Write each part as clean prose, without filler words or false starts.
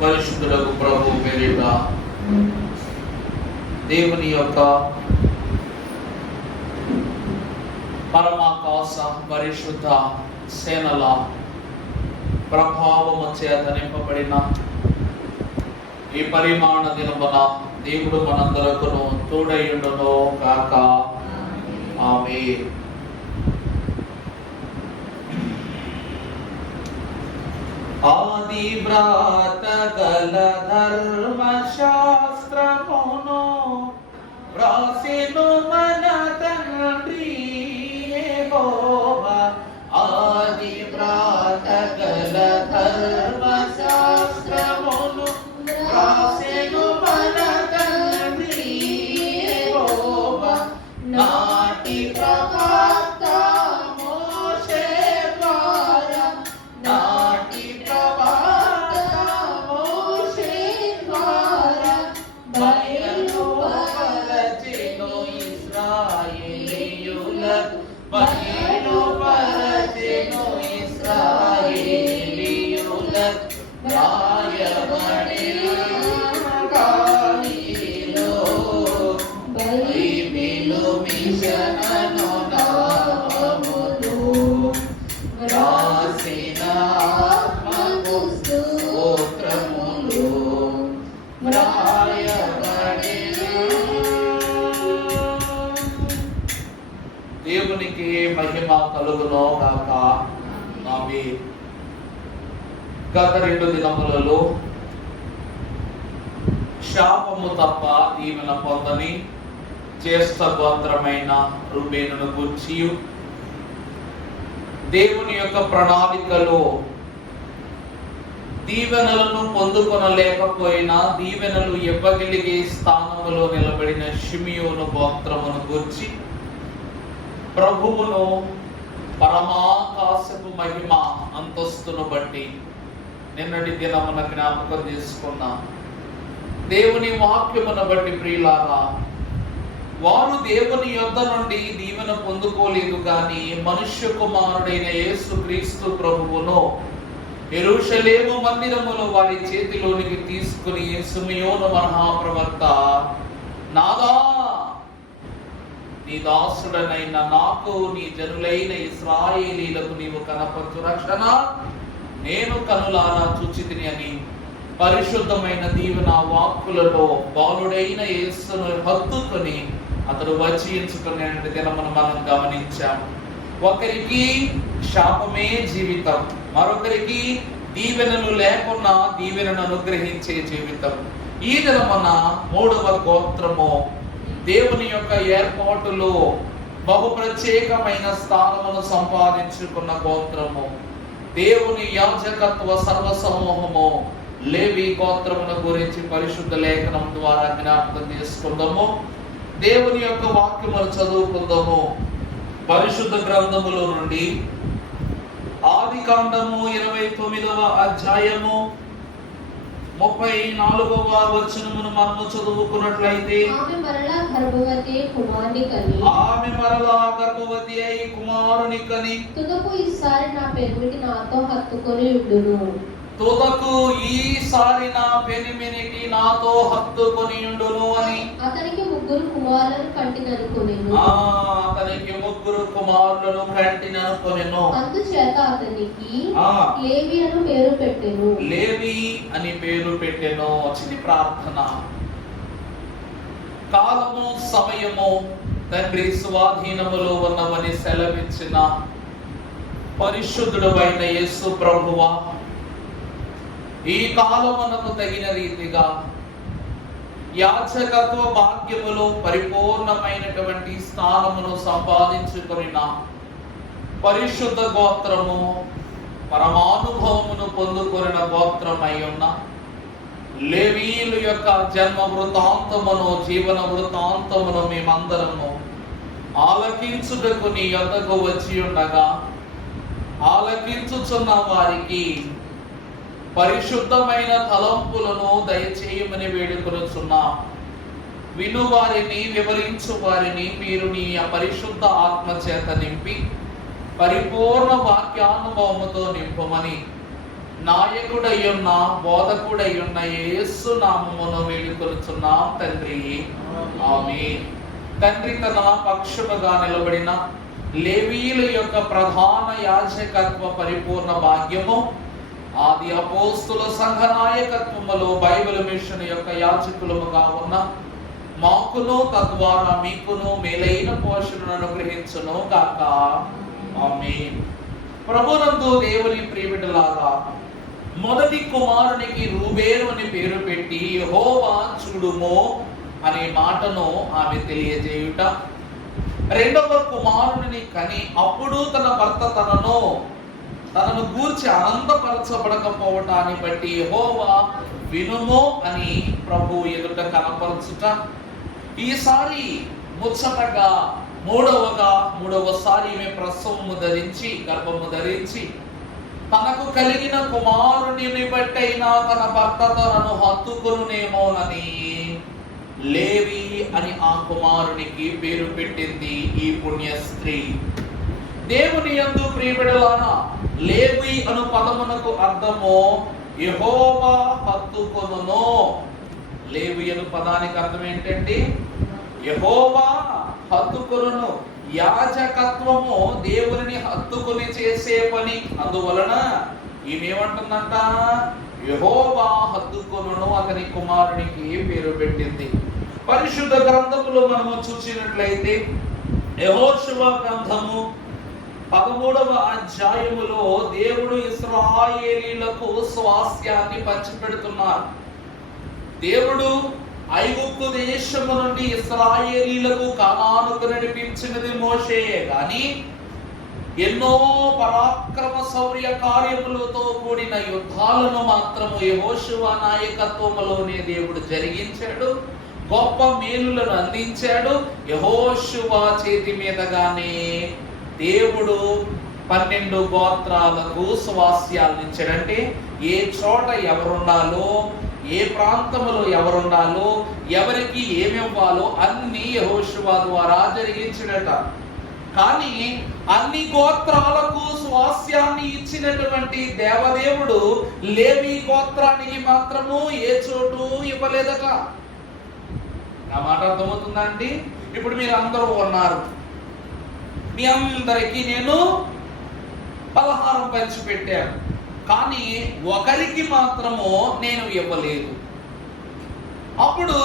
పరిశుద్ధులకు ప్రభు పేరిట దేవుని యొక్క పరమాకాశ పరిశుద్ధ సేనల ప్రభావము చేత నింపబడిన ఈ పరిమాణ దినమున దేవుడు మనందరకును తోడయుండును కాక. ఆమేన్. ఆది వ్రాత గల ధర్మశాస్త్రమును వ్రాసెను మన తండ్రి యెహోవా. ఆది వ్రాత గల ధర్మశాస్త్రమును వ్రాసెను మన తండ్రి యెహోవా. నాటి ప్రవక్త మోషే ద్వారా, నాటి ప్రవక్త మోషే ద్వారా బయలుపరచెను ఇశ్రాయేలీయులకు, బయలుపరచెను ఇశ్రాయేలీయులకు. రాయబడిన గాలిలో బైబిలు మిషనను నామములు రాసిన ఆత్మకు స్తోత్రములు. రాయబడిన దేవునికి మహిమ కలుగును గాక. ఆమేన్. గత 2 దినములలో శాపము తప్ప దీవెన పొందని జ్యేష్ఠ గోత్రమైన రూబేనును గూర్చి దేవుని యొక్క ప్రణాళికలో దీవెనలను పొందుకొనలేకపోయినా దీవెనలు ఇవ్వగలిగే స్థానములో నిలబడిన షిమియోను గోత్రమును గూర్చి ప్రభువును పరమాకాశపు మహిమ అంతస్తును బట్టి నిన్నటి దినమున జ్ఞాపకం చేసుకున్న దేవుని వాక్యమును బట్టి ప్రియులారా, వారు దేవుని యొద్ద నుండి దీవెన పొందుకోలేదు కానీ మనుష్య కుమారుడైన యేసుక్రీస్తు ప్రభువును యెరూషలేము మందిరములో వారి చేతిలోనికి తీసుకుని షిమియోను మహాప్రవక్త, నాదా, నీ దాసుడనైన నాకు నీ జనులైన ఇశ్రాయేలీలకు నీవు కనపరచు రక్షణ నేను కనులారా చూచితిని అని పరిశుద్ధమైన దీవెన వాక్కులలో బాలుడైన యేసును హత్తుకొని అతడు వచించుకునే దినమును మనం గమనించాం. ఒకరికి శాపమే జీవితం, మరొకరికి దీవెనలు లేకున్నా దీవెనను అనుగ్రహించే జీవితం. ఈ దినమున 3వ గోత్రము దేవుని యొక్క ఏర్పాటులో బహు ప్రత్యేకమైన స్థానమును సంపాదించుకున్న గోత్రము, దేవుని యాజకత్వ సర్వ సమూహము లేవి గోత్రముల గురించి పరిశుద్ధ లేఖనం ద్వారా జ్ఞాపకం చేసుకుందాము. దేవుని యొక్క వాక్యములు చదువుకుందాము. పరిశుద్ధ గ్రంథములో నుండి ఆదికాండము 29వ అధ్యాయము 34వ వచనమును మనము చదువుకున్నట్లయితే, ఆమె మరలా గర్భవతి అయి కుమారుని కని తుదకు ఈసారి నా పెనిమిటి నాతో హత్తుకొని ఉండును. తుదకు ఈసారి నా పెనిమిటి నాతో హత్తుకొని ఉండును అని అతనికి 3 కుమారులను కంటిననుకొనెను. అతనికి 3 కుమారులను కంటిననుకొనెను. అందుచేత అతనికి లేవి అని పేరు పెట్టెను. లేవి అని పేరు పెట్టెను. చిన్న ప్రార్థన. కాలము సమయము తండ్రి స్వాధీనములో ఉన్నవని సెలవిచ్చిన పరిశుద్ధుడైన యేసు ప్రభువా, ఈ కాలమునకు తగిన రీతిగా యాజకత్వ భాగ్యములో పరిపూర్ణమైనటువంటి స్థానమును సంపాదించుకున్న పరిశుద్ధ గోత్రము, పరమానుభవమును పొందుకొనిన గోత్రమై ఉన్న లేవీయుల యొక్క జన్మ వృత్తాంతమును, జీవన వృత్తాంతమును మేమందరము ఆలకించుటకు నీ యొద్దకు వచ్చి ఉండగా, ఆలకించుచున్న వారికి పరిశుద్ధమైన తలంపులను దయచేయమని వేడుకొనుచున్నాం. విను వారిని, వివరించు వారిని మీరు నీ పరిశుద్ధ ఆత్మ చేత నింపి పరిపూర్ణ వాక్యానుభవముతో నింపమని నాయకుడయ్యున్న బోధకుడయ్యున్న యేసు నామమున వేడుకొనుచున్నాం తండ్రి, ఆమేన్. తండ్రి తన పక్షముగా నిలబడిన లేవీయుల యొక్క ప్రధాన యాజకత్వ పరిపూర్ణ భాగ్యము, ఆది అపోస్తుల సంఘ నాయకత్వములో బైబిల్ మిషన్ యొక్క యాజకులముగా ఉన్న మాకును తద్వారా మీకును మేలైన పోషణను అనుగ్రహించును గాక, ఆమేన్. ప్రభునందు దేవుని ప్రియబిడ్డలారా, మొదటి కుమారునికి రూబేను అని పేరు పెట్టి యెహోవా చూడుమో అనే మాటను ఆమె తెలియజేయుట, రెండవ కుమారుని కని అప్పుడు తన భర్త తనను గూర్చి ఆనందపరచబడకపోవటాన్ని బట్టి యెహోవా వినుమో అని ప్రభు ఎదుట కనపరచుట, ఈసారి ముచ్చటగా మూడవసారి ఈమె ప్రసవము ధరించి గర్భము ధరించి తనకు కలిగిన కుమారుని బట్టైనా తన భర్త తనను హత్తుకొనునేమోనని లేవి అని ఆ కుమారునికి పేరు పెట్టింది ఈ పుణ్య స్త్రీ. దేవుని యందు ప్రియబిడ్డలారా, లేవి అను పదమునకు అర్థము యెహోవా హత్తుకొనును. లేవి అను పదానికి అర్థం ఏంటండి? యెహోవా హత్తుకొనును. యాజకత్వము దేవుని హత్తుకొని చేసే పని. అందువలన ఈమెమంటుందంట, యెహోవా హత్తుకొనును అతని కుమారునికి పేరు పెట్టింది. పరిశుద్ధ గ్రంథములో మనము చూసినట్లయితే యెహోషువ గ్రంథము 13వ అధ్యాయములో దేవుడు ఇశ్రాయేలీయులకు స్వాస్థ్యాన్ని పంచిపెడుతున్నారు. దేవుడు ఐగుప్తు దేశము నుండి ఇశ్రాయేలీయులకు కానానుకు నడిపించినది మోషేయే గాని ఎన్నో పరాక్రమ శౌర్య కార్యములతో కూడిన యుద్ధాలను మాత్రము యెహోషువ నాయకత్వములోనే దేవుడు జరిగించాడు. గొప్ప మేలులను అందించాడు. యెహోషువ చేతి మీదగానే దేవుడు 12 గోత్రాలకు స్వాస్థ్యాలను ఇచ్చాడంటే ఏ చోట ఎవరుండాలో, ఏ ప్రాంతంలో ఎవరుండాలో, ఎవరికి ఏమివ్వాలో అన్ని యెహోషువ ద్వారా జరిగించాడట. కానీ అన్ని గోత్రాలకు స్వాస్థ్యాన్ని ఇచ్చినటువంటి దేవదేవుడు లేవి గోత్రానికి మాత్రము ఏ చోటు ఇవ్వలేదట. నా మాట అర్థమవుతుందా అండి? ఇప్పుడు మీరు అందరూ ఉన్నారు, మీ అందరికీ నేను పలహారం పంచిపెట్టాను, కానీ ఒకరికి మాత్రము నేను ఇవ్వలేదు. అప్పుడు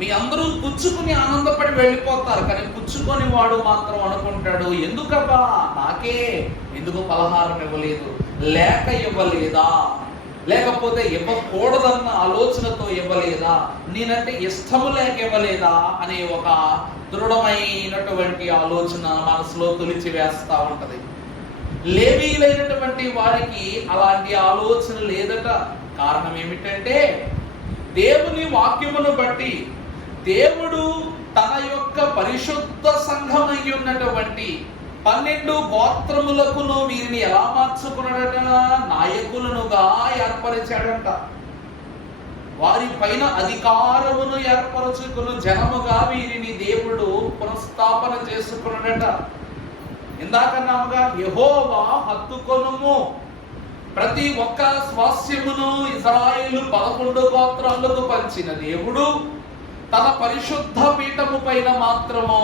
మీ అందరూ పుచ్చుకుని ఆనందపడి వెళ్ళిపోతారు. కానీ పుచ్చుకొని వాడు మాత్రం అనుకుంటాడు, ఎందుకబ్బా నాకే ఎందుకు పలహారం ఇవ్వలేదు? లేక ఇవ్వలేదా? లేకపోతే ఇవ్వకూడదన్న ఆలోచనతో ఇవ్వలేదా? నేనంటే ఇష్టము లేక ఇవ్వలేదా అనే ఒక దృఢమైనటువంటి ఆలోచన మనసులో తొలిచి వేస్తా ఉంటది. లేవీయులైనటువంటి వారికి అలాంటి ఆలోచన లేదట. కారణం ఏమిటంటే దేవుని వాక్యమును బట్టి దేవుడు తన యొక్క పరిశుద్ధ సంఘమై ఉన్నటువంటి 12 గోత్రములకును వీరిని ఎలా మార్చుకున్నాడట? నాయకులనుగా ఏర్పరిచాడంట. వారి పైన అధికారమును ఏర్పరచుకుని జనముగా వీరిని దేవుడు పునఃస్థాపన చేసుకున్నాడట. ఇందాకన్నాముగా యెహోవా హత్తుకొనుము. ప్రతి ఒక్క స్వాస్థ్యమును ఇశ్రాయేలు 11 గోత్రాలకు పంచిన దేవుడు తన పరిశుద్ధ పీఠము పైన మాత్రము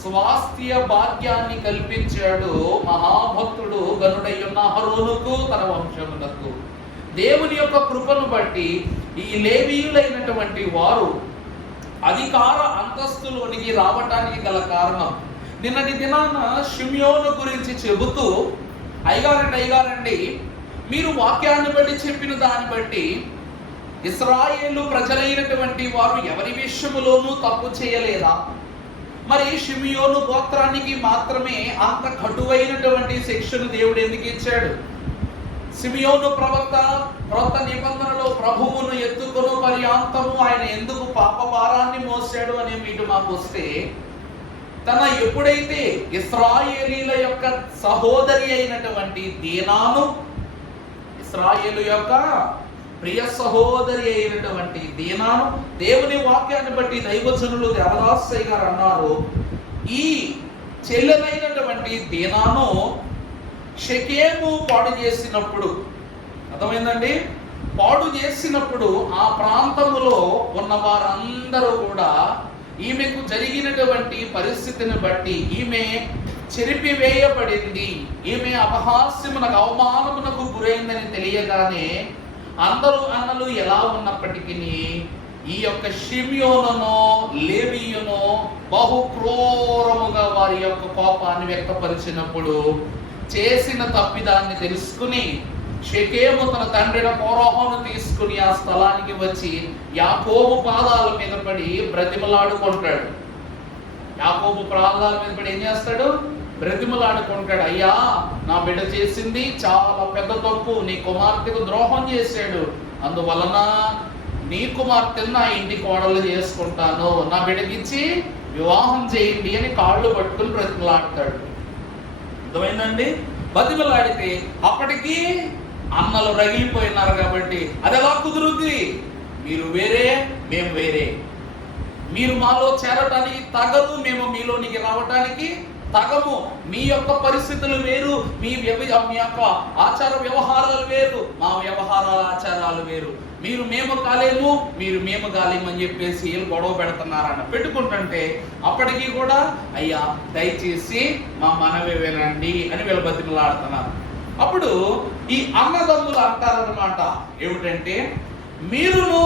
స్వాస్థ్య భాగ్యాన్ని కల్పించాడు మహాభక్తుడు గనుడయ్యున్న అహరోనుకు తన వంశములకు. దేవుని యొక్క కృపను బట్టి ఈ లేవీయులైనటువంటి వారు అధికార అంతస్తులోనికి రావటానికి గల కారణం, నిన్నటి దినాన షిమ్యోను గురించి చెబుతూ అయ్యగారండి మీరు వాక్యాన్ని బట్టి చెప్పిన దాన్ని బట్టి ఇశ్రాయేలు ప్రజలైనటువంటి వారు ఎవరి విషయములోనూ తప్పు చేయలేదా? మరి షిమియోను గోత్రానికి మాత్రమే అంత కటువైనటువంటి శిక్షను దేవుడు ఎందుకు ఇచ్చాడు? షిమియోను ప్రవక్త క్రొత్త నిబంధనలో ప్రభువును ఎత్తుకొను పర్యాంతము ఆయన ఎందుకు పాప భారాన్ని మోసాడు అనే మీకు మాకు వస్తే, తన ఎప్పుడైతే ఇశ్రాయేలీల యొక్క సహోదరి అయినటువంటి దీనాను, ఇశ్రాయేలు యొక్క ప్రియ సహోదరి అయినటువంటి దీనాను దేవుని వాక్యాన్ని బట్టి దైవజనులు దేవదాసయ్య గారు అన్నారు, ఈ చెల్లెలైనటువంటి దీనాను షెకెము పాడు చేసినప్పుడు అర్థమైందండి? పాడు చేసినప్పుడు ఆ ప్రాంతములో ఉన్న వారందరూ కూడా ఈమెకు జరిగినటువంటి పరిస్థితిని బట్టి ఈమె చెరిపివేయబడింది, ఈమె అపహాస్యమునకు అవమానమునకు గురైందని తెలియగానే అందరూ అన్నలు ఎలా ఉన్నప్పటికీ ఈ యొక్క షిమ్యోనును లేవీయును బహు క్రూరముగా వారి యొక్క కోపాన్ని వ్యక్తపరిచినప్పుడు చేసిన తప్పిదాన్ని తెలుసుకుని షెకెము తన తండ్రిన కోరహును తీసుకుని ఆ స్థలానికి వచ్చి యాకోబు పాదాల మీద పడి బ్రతిమలాడుకుంటాడు. యాకోబు పాదాల మీద పడి ఏం చేస్తాడు? బ్రతిమలాడుకుంటాడు. అయ్యా, నా బిడ్డ చేసింది చాలా పెద్ద తప్పు, నీ కుమార్తెకు ద్రోహం చేశాడు, అందువలన నీ కుమార్తెను నా ఇంటి కోడలు చేసుకుంటాను, నా బిడ్డకిచ్చి వివాహం చేయండి అని కాళ్ళు పట్టుకుని బ్రతిమలాడతాడు. అర్థమైందండి? బ్రతిమలాడితే అప్పటికి అన్నలు రగిలిపోయినారు కాబట్టి అది ఎలా కుదురుద్ది? మీరు వేరే, మేము వేరే, మీరు మాలో చేరటానికి తగదు, మేము మీలోనికి రావటానికి తగము, మీ యొక్క పరిస్థితులు వేరు, మీ యొక్క ఆచార వ్యవహారాలు వేరు, మా వ్యవహారాల ఆచారాలు వేరు, మీరు మేము కాలేము, మీరు మేము కాలేము అని చెప్పేసి గొడవ పెడుతున్నారన్న పెట్టుకుంటుంటే అప్పటికి కూడా అయ్యా దయచేసి మా మనవి వినండి అని వీళ్ళు బతిమలాడుతున్నారు. అప్పుడు ఈ అన్నదమ్ములు అంటారన్నమాట ఏమిటంటే, మీరును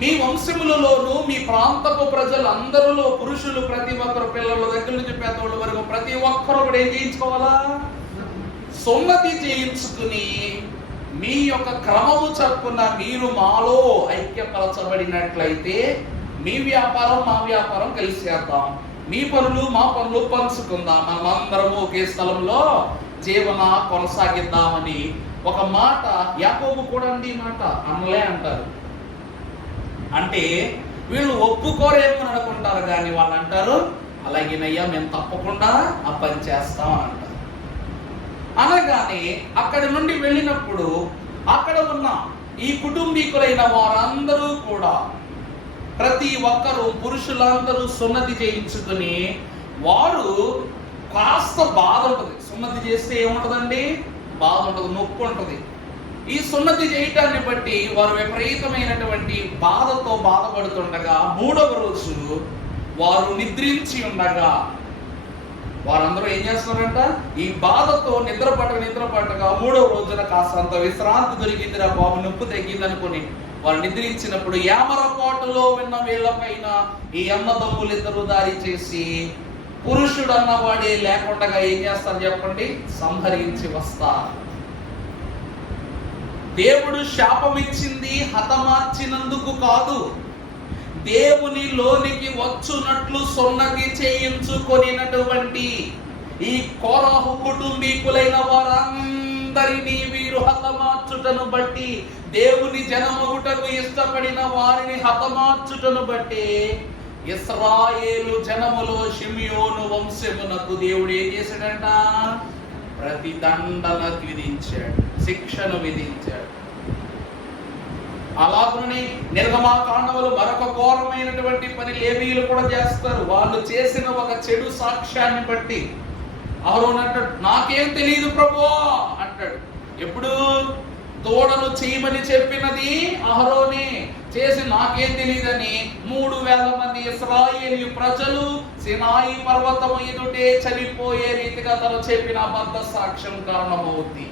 మీ వంశములలోను మీ ప్రాంతపు ప్రజలందరిలో పురుషులు ప్రతి ఒక్కరు, పిల్లల దగ్గర నుంచి పెద్దవాళ్ళ వరకు ప్రతి ఒక్కరు కూడా ఏం చేయించుకోవాలా? సున్నతి చేయించుకుని మీ యొక్క క్రమము చప్పున మీరు మాలో ఐక్యపరచబడినట్లయితే మీ వ్యాపారం మా వ్యాపారం కలిసి చేద్దాం, మీ పనులు మా పనులు పంచుకుందాం, మనం అందరము ఒకే స్థలంలో జీవన కొనసాగిద్దామని ఒక మాట యాకోబు కూడా అండి మాట అన్నలే అంటారు. అంటే వీళ్ళు ఒప్పుకోరేమో అనుకుంటారు కానీ వాళ్ళు అంటారు అలాగేనయ్యా మేము తప్పకుండా ఆ పని చేస్తాం అని అంటారు. అనగానే అక్కడి నుండి వెళ్ళినప్పుడు అక్కడ ఉన్న ఈ కుటుంబీకులైన వారందరూ కూడా ప్రతి ఒక్కరు పురుషులందరూ సున్నతి చేయించుకుని వారు కాస్త బాధ ఉంటుంది. సున్నతి చేస్తే ఏముంటుందండి? బాధ ఉంటుంది, నొప్పి ఉంటుంది. ఈ సున్నతి చేయటాన్ని బట్టి వారు విపరీతమైనటువంటి బాధతో బాధపడుతుండగా మూడవ రోజు వారు నిద్రించి ఉండగా వారందరూ ఏం చేస్తున్నారంట? ఈ బాధతో నిద్ర పట్టగా మూడవ రోజున కాస్తంత విశ్రాంతి దొరికిందిరా బాబు, నొప్పి తగ్గింది అనుకుని వారు నిద్రించినప్పుడు యామరపాటులో విన్న వీళ్ళ పైన ఈ అన్నదమ్ములు ఇద్దరు దారి చేసి పురుషుడు అన్నవాడే లేకుండా ఏం చేస్తారు చెప్పండి? సంహరించి వస్తారు. దేవుడు శాపమిచ్చింది హతమార్చినందుకు కాదు, దేవుని లోనికి వచ్చునట్లు సున్నతి చేయించుకొనినటువంటి ఈ కోరహు కుటుంబీకులైన వారందరినీ వీరు హతమార్చుటను బట్టి, దేవుని జనమగుటకు ఇష్టపడిన వారిని హతమార్చుటను బట్టి ఇశ్రాయేలు జనములో షిమ్యోను వంశమునకు దేవుడు ఏం చేశాడంట? ప్రతిదండన విధించాడు, శిక్షను విధించాడు. అలాగనే నిర్గమాకాండములు మరొక ఘోరమైనటువంటి పని లేవీయులు కూడా చేస్తారు. వాళ్ళు చేసిన ఒక చెడు సాక్ష్యాన్ని బట్టి అహరోను అంటాడు నాకేం తెలియదు ప్రభువా అంటాడు. ఎప్పుడు? తోడను చేయమని చెప్పినది అహరోనే చేసి నాకేం తెలియదని 3000 మంది ఇశ్రాయేలు ప్రజలు సినాయి పర్వతము ఎదుటే చనిపోయే రీతిగా తను చెప్పిన అబద్ధ సాక్ష్యం కారణమవుతుంది.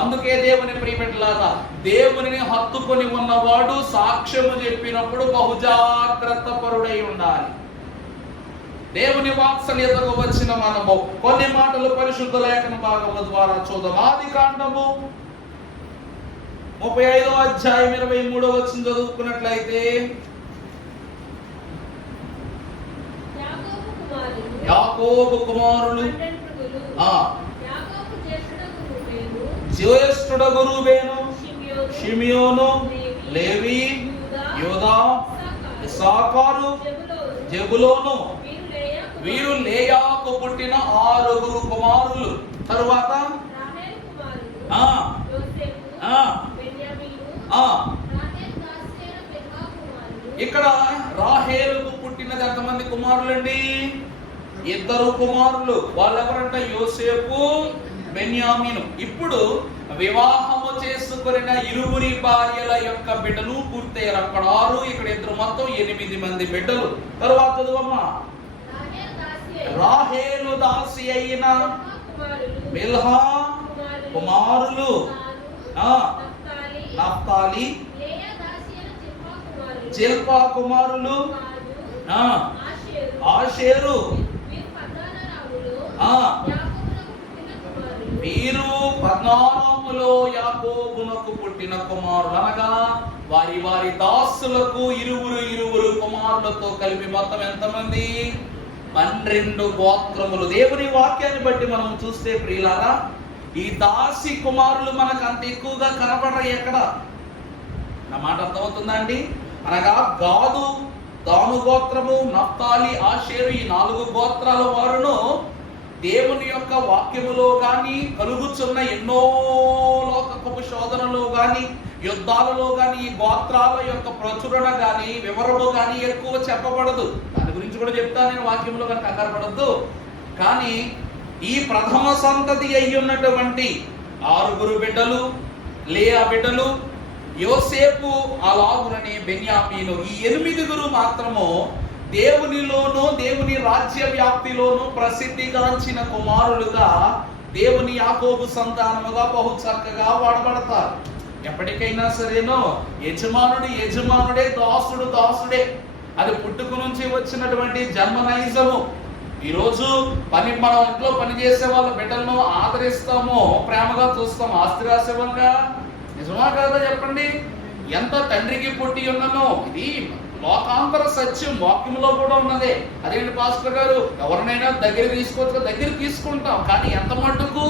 అందుకే దేవుని ప్రియమిట్లాగా దేవునిని హత్తుకొని ఉన్నవాడు సాక్ష్యము చెప్పినప్పుడు బహుజాగ్రత్త పరుడై ఉండాలి. దేవుని వాత్సల్యతకు వచ్చిన మనము కొన్ని మాటలు పరిశుద్ధ లేఖన భాగము ద్వారా చూద్దాం. ఆదికాండము 35వ అధ్యాయం 23వ వచనం చదువుకున్నట్లయితే, యాకోబు కుమారులు జ్యేష్ఠుడగు రూబేను, షిమియోను, లేవి, యూదా, ఇస్సాకారు, జెబులోను వీరు లేయాకు పుట్టిన 6 కుమారులు. తరువాత ఇక్కడ రాహేలుకు పుట్టినది ఎంతమంది కుమారులండి? 2 కుమారులు. వాళ్ళెవరంట? యోసేపు, బెన్యామీను. ఇప్పుడు వివాహము చేసుకుని చేసుకున్న ఇరువురి భార్యల యొక్క బిడ్డలు పూర్తయ్యారు. అక్కడ 6, ఇక్కడ 2, మొత్తం 8 మంది బిడ్డలు. తరువాత చదువమ్మా. రాహేలు దాసి అయిన బిల్హా కుమారులు నఫ్తాలి, జిల్పా కుమారులు ఆషేరు. వీరు పద్నారాములో యాకోబునకు పుట్టిన కుమారులు, అనగా వారి వారి దాసులకు ఇరువురు కుమారులతో కలిపి మొత్తం ఎంతమంది? 12 గోత్రములు. దేవుని వాక్యాన్ని బట్టి మనం చూస్తే ప్రియులారా, ఈ దాసి కుమారులు మనకు అంత ఎక్కువగా కనపడరు. ఎక్కడ? నా మాట అర్థమవుతుందా అండి? అనగా గాదు, దాను గోత్రము, నఫ్తాలి, ఆషేరు, ఈ 4 గోత్రాల వారును దేవుని యొక్క వాక్యములో గాని, కలుగుచున్న ఎన్నో లోకపు శోధనలో గాని, యుద్ధాలలో గాని ఈ గోత్రాల యొక్క ప్రచురణ గాని, వివరము గాని ఎక్కువ చెప్పబడదు. దాని గురించి కూడా చెప్తాను నేను వాక్యంలో, కనుక కంగారు పడద్దు. కానీ ఈ ప్రథమ సంతతి అయి ఉన్నటువంటి 6 బిడ్డలు, లేయా బిడ్డలు, యోసేపు, అలాగుననే బెన్యామీను, ఈ 8 మాత్రము దేవునిలోనూ దేవుని రాజ్య వ్యాప్తిలోనూ ప్రసిద్ధిగాంచిన కుమారులుగా దేవుని యాకోబు సంతానముగా బహు చక్కగా వాడబడతారు. ఎప్పటికైనా సరేనో యజమానుడే, దాసుడే. అది పుట్టుక నుంచి వచ్చినటువంటి జన్మనైజము. ఈరోజు మనం ఇంట్లో పనిచేసే వాళ్ళ బిడ్డలను ఆదరిస్తామో, ప్రేమగా చూస్తాం, ఆస్తి రాసేవంగా. నిజమా కాదా చెప్పండి? ఎంత తండ్రికి పుట్టి ఉన్నానో, ఇది లోకాంతర సత్యం, వాక్యంలో కూడా ఉన్నదే. అదేంటి పాస్టర్ గారు, ఎవరినైనా దగ్గర తీసుకోవచ్చు, దగ్గర తీసుకుంటాం, కానీ ఎంత మట్టుకు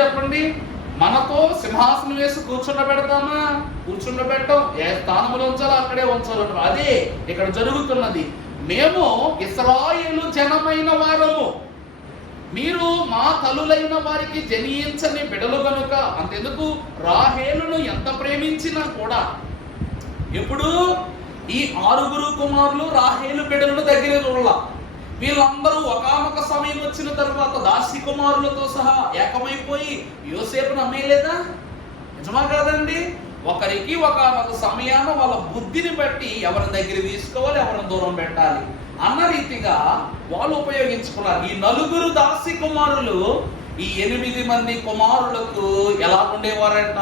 చెప్పండి? మనతో సింహాసనం వేసి కూర్చుండబెడతామా? కూర్చుండబెట్టాం. ఏ స్థానంలో ఉంచాలో అక్కడే ఉంచాలంటారు. అదే ఇక్కడ జరుగుతున్నది. మేము ఇశ్రాయేలు జనమైన వారము, మీరు మా తల్లులైన వారికి జనించని బిడలు కనుక. అంతెందుకు, రాహేలును ఎంత ప్రేమించినా కూడా ఎప్పుడు ఈ 6 కుమారులు రాహేలు బిడ్డలను దగ్గర చూడాల. వీళ్ళందరూ ఒకానొక సమయం వచ్చిన తర్వాత దాసి కుమారులతో సహా ఏకమైపోయి యోసేపును అమ్మేయలేదా? నిజమా కాదండి? ఒకరికి ఒకానొక సమయాన వాళ్ళ బుద్ధిని బట్టి ఎవరి దగ్గర తీసుకోవాలి, ఎవరిని దూరం పెట్టాలి అన్న రీతిగా వాళ్ళు ఉపయోగించుకున్నారు. ఈ 4 దాసి కుమారులు ఈ 8 మంది కుమారులకు ఎలా ఉండేవారంట?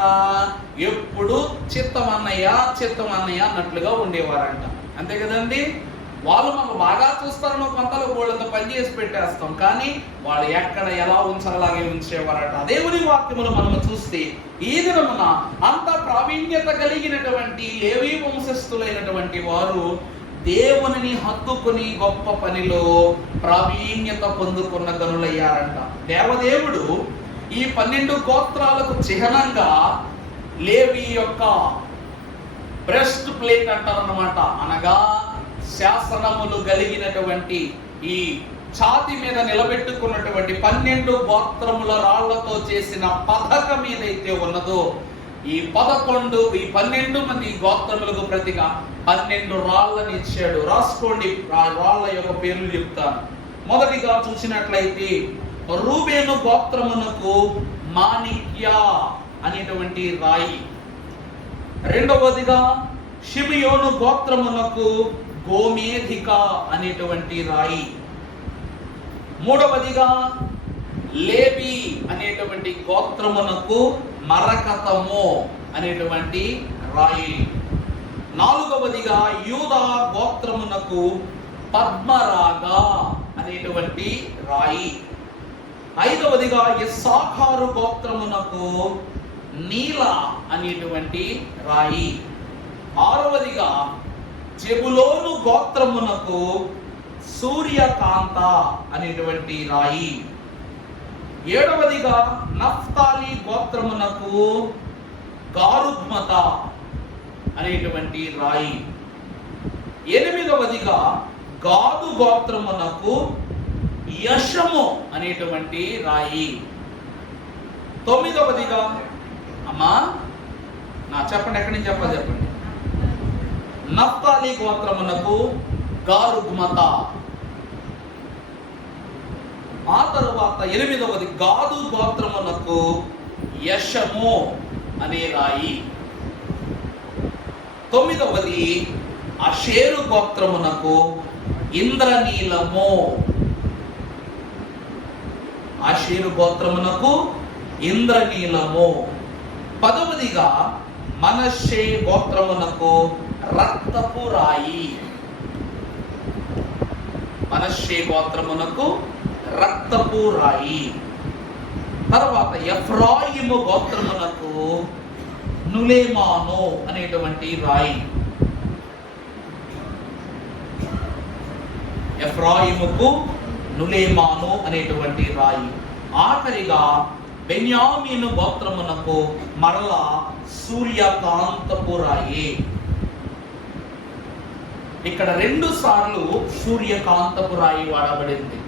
ఎప్పుడు చిత్తమన్నయ్య అన్నట్లుగా ఉండేవారంట. అంతే కదండి? వాళ్ళు మనకు బాగా చూస్తారనో కొంతలో వాళ్ళంతా పని చేసి పెట్టేస్తాం, కానీ వాళ్ళు ఎక్కడ ఎలా ఉంచాలాగే ఉంచేవారట. దేవుని వాక్యములు మనము చూస్తే ఈ దినమున అంత ప్రావీణ్యత కలిగినటువంటి లేవీ వంశస్థులైనటువంటి వారు దేవునిని హత్తుకుని గొప్ప పనిలో ప్రావీణ్యత పొందుకున్న గనులయ్యారంట. దేవదేవుడు ఈ 12 గోత్రాలకు చిహ్నంగా లేవి యొక్క బ్రెస్ట్ ప్లేట్ అంటారన్నమాట. అనగా శాసనములు కలిగినటువంటి ఈ ఛాతి మీద నిలబెట్టుకున్నటువంటి 12 గోత్రముల రాళ్లతో చేసిన పథకం ఏదైతే ఉన్నదో, ఈ 12 మంది గోత్రములకు ప్రతిగా 12 రాళ్ళని ఇచ్చాడు. రాసుకోండి, రాళ్ళ యొక్క పేర్లు చెప్తాను. మొదటిగా చూసినట్లయితే రూబేను గోత్రమునకు మాణిక్య అనేటువంటి రాయి. రెండవదిగా షిమియోను గోత్రమునకు గోమేధిక అనేటువంటి రాయి. మూడవదిగా లేవి అనేటువంటి గోత్రమునకు మరకతము అనేటువంటి రాయి. నాలుగవదిగా యూదా గోత్రమునకు పద్మరాగ అనేటువంటి రాయి. ఐదవదిగా ఇస్సాఖారు గోత్రమునకు నీల అనేటువంటి రాయి. ఆరవదిగా జెబులోను గోత్రమునకు సూర్యకాంత అనేటువంటి రాయి. ఏడవదిగా నఫ్తాలి గోత్రమునకు గారుద్మత అనేటువంటి రాయి. ఎనిమిదవదిగా గాదు గోత్రమునకు యశము అనేటువంటి రాయి. తొమ్మిదవదిగా అమ్మా చెప్పండి, ఎక్కడి నుంచి చెప్పాలి చెప్పండి. నఫ్తాలి గోత్రమునకు గారుద్మత. ఆ తరువాత 8వది గాదు గోత్రమునకు యశము అనే రాయి. 9వది ఆషేరు గోత్రమునకు ఇంద్రనీలము. ఆషేరు గోత్రమునకు ఇంద్రనీలము. 10వదిగా మనష్షే గోత్రమునకు రక్తపు రాయి. మనష్షే గోత్రమునకు రక్తపు రాయి. తర్వాత ఎఫ్రాయిము గోత్రమునకు నులేమాను అనేటువంటి రాయి. ఎఫ్రాయిముకు నులేమాను అనేటువంటి రాయి. ఆఖరిగా బెన్యామీను గోత్రమునకు మరలా సూర్యకాంతపు రాయి. ఇక్కడ 2 సార్లు సూర్యకాంతపు రాయి వాడబడింది.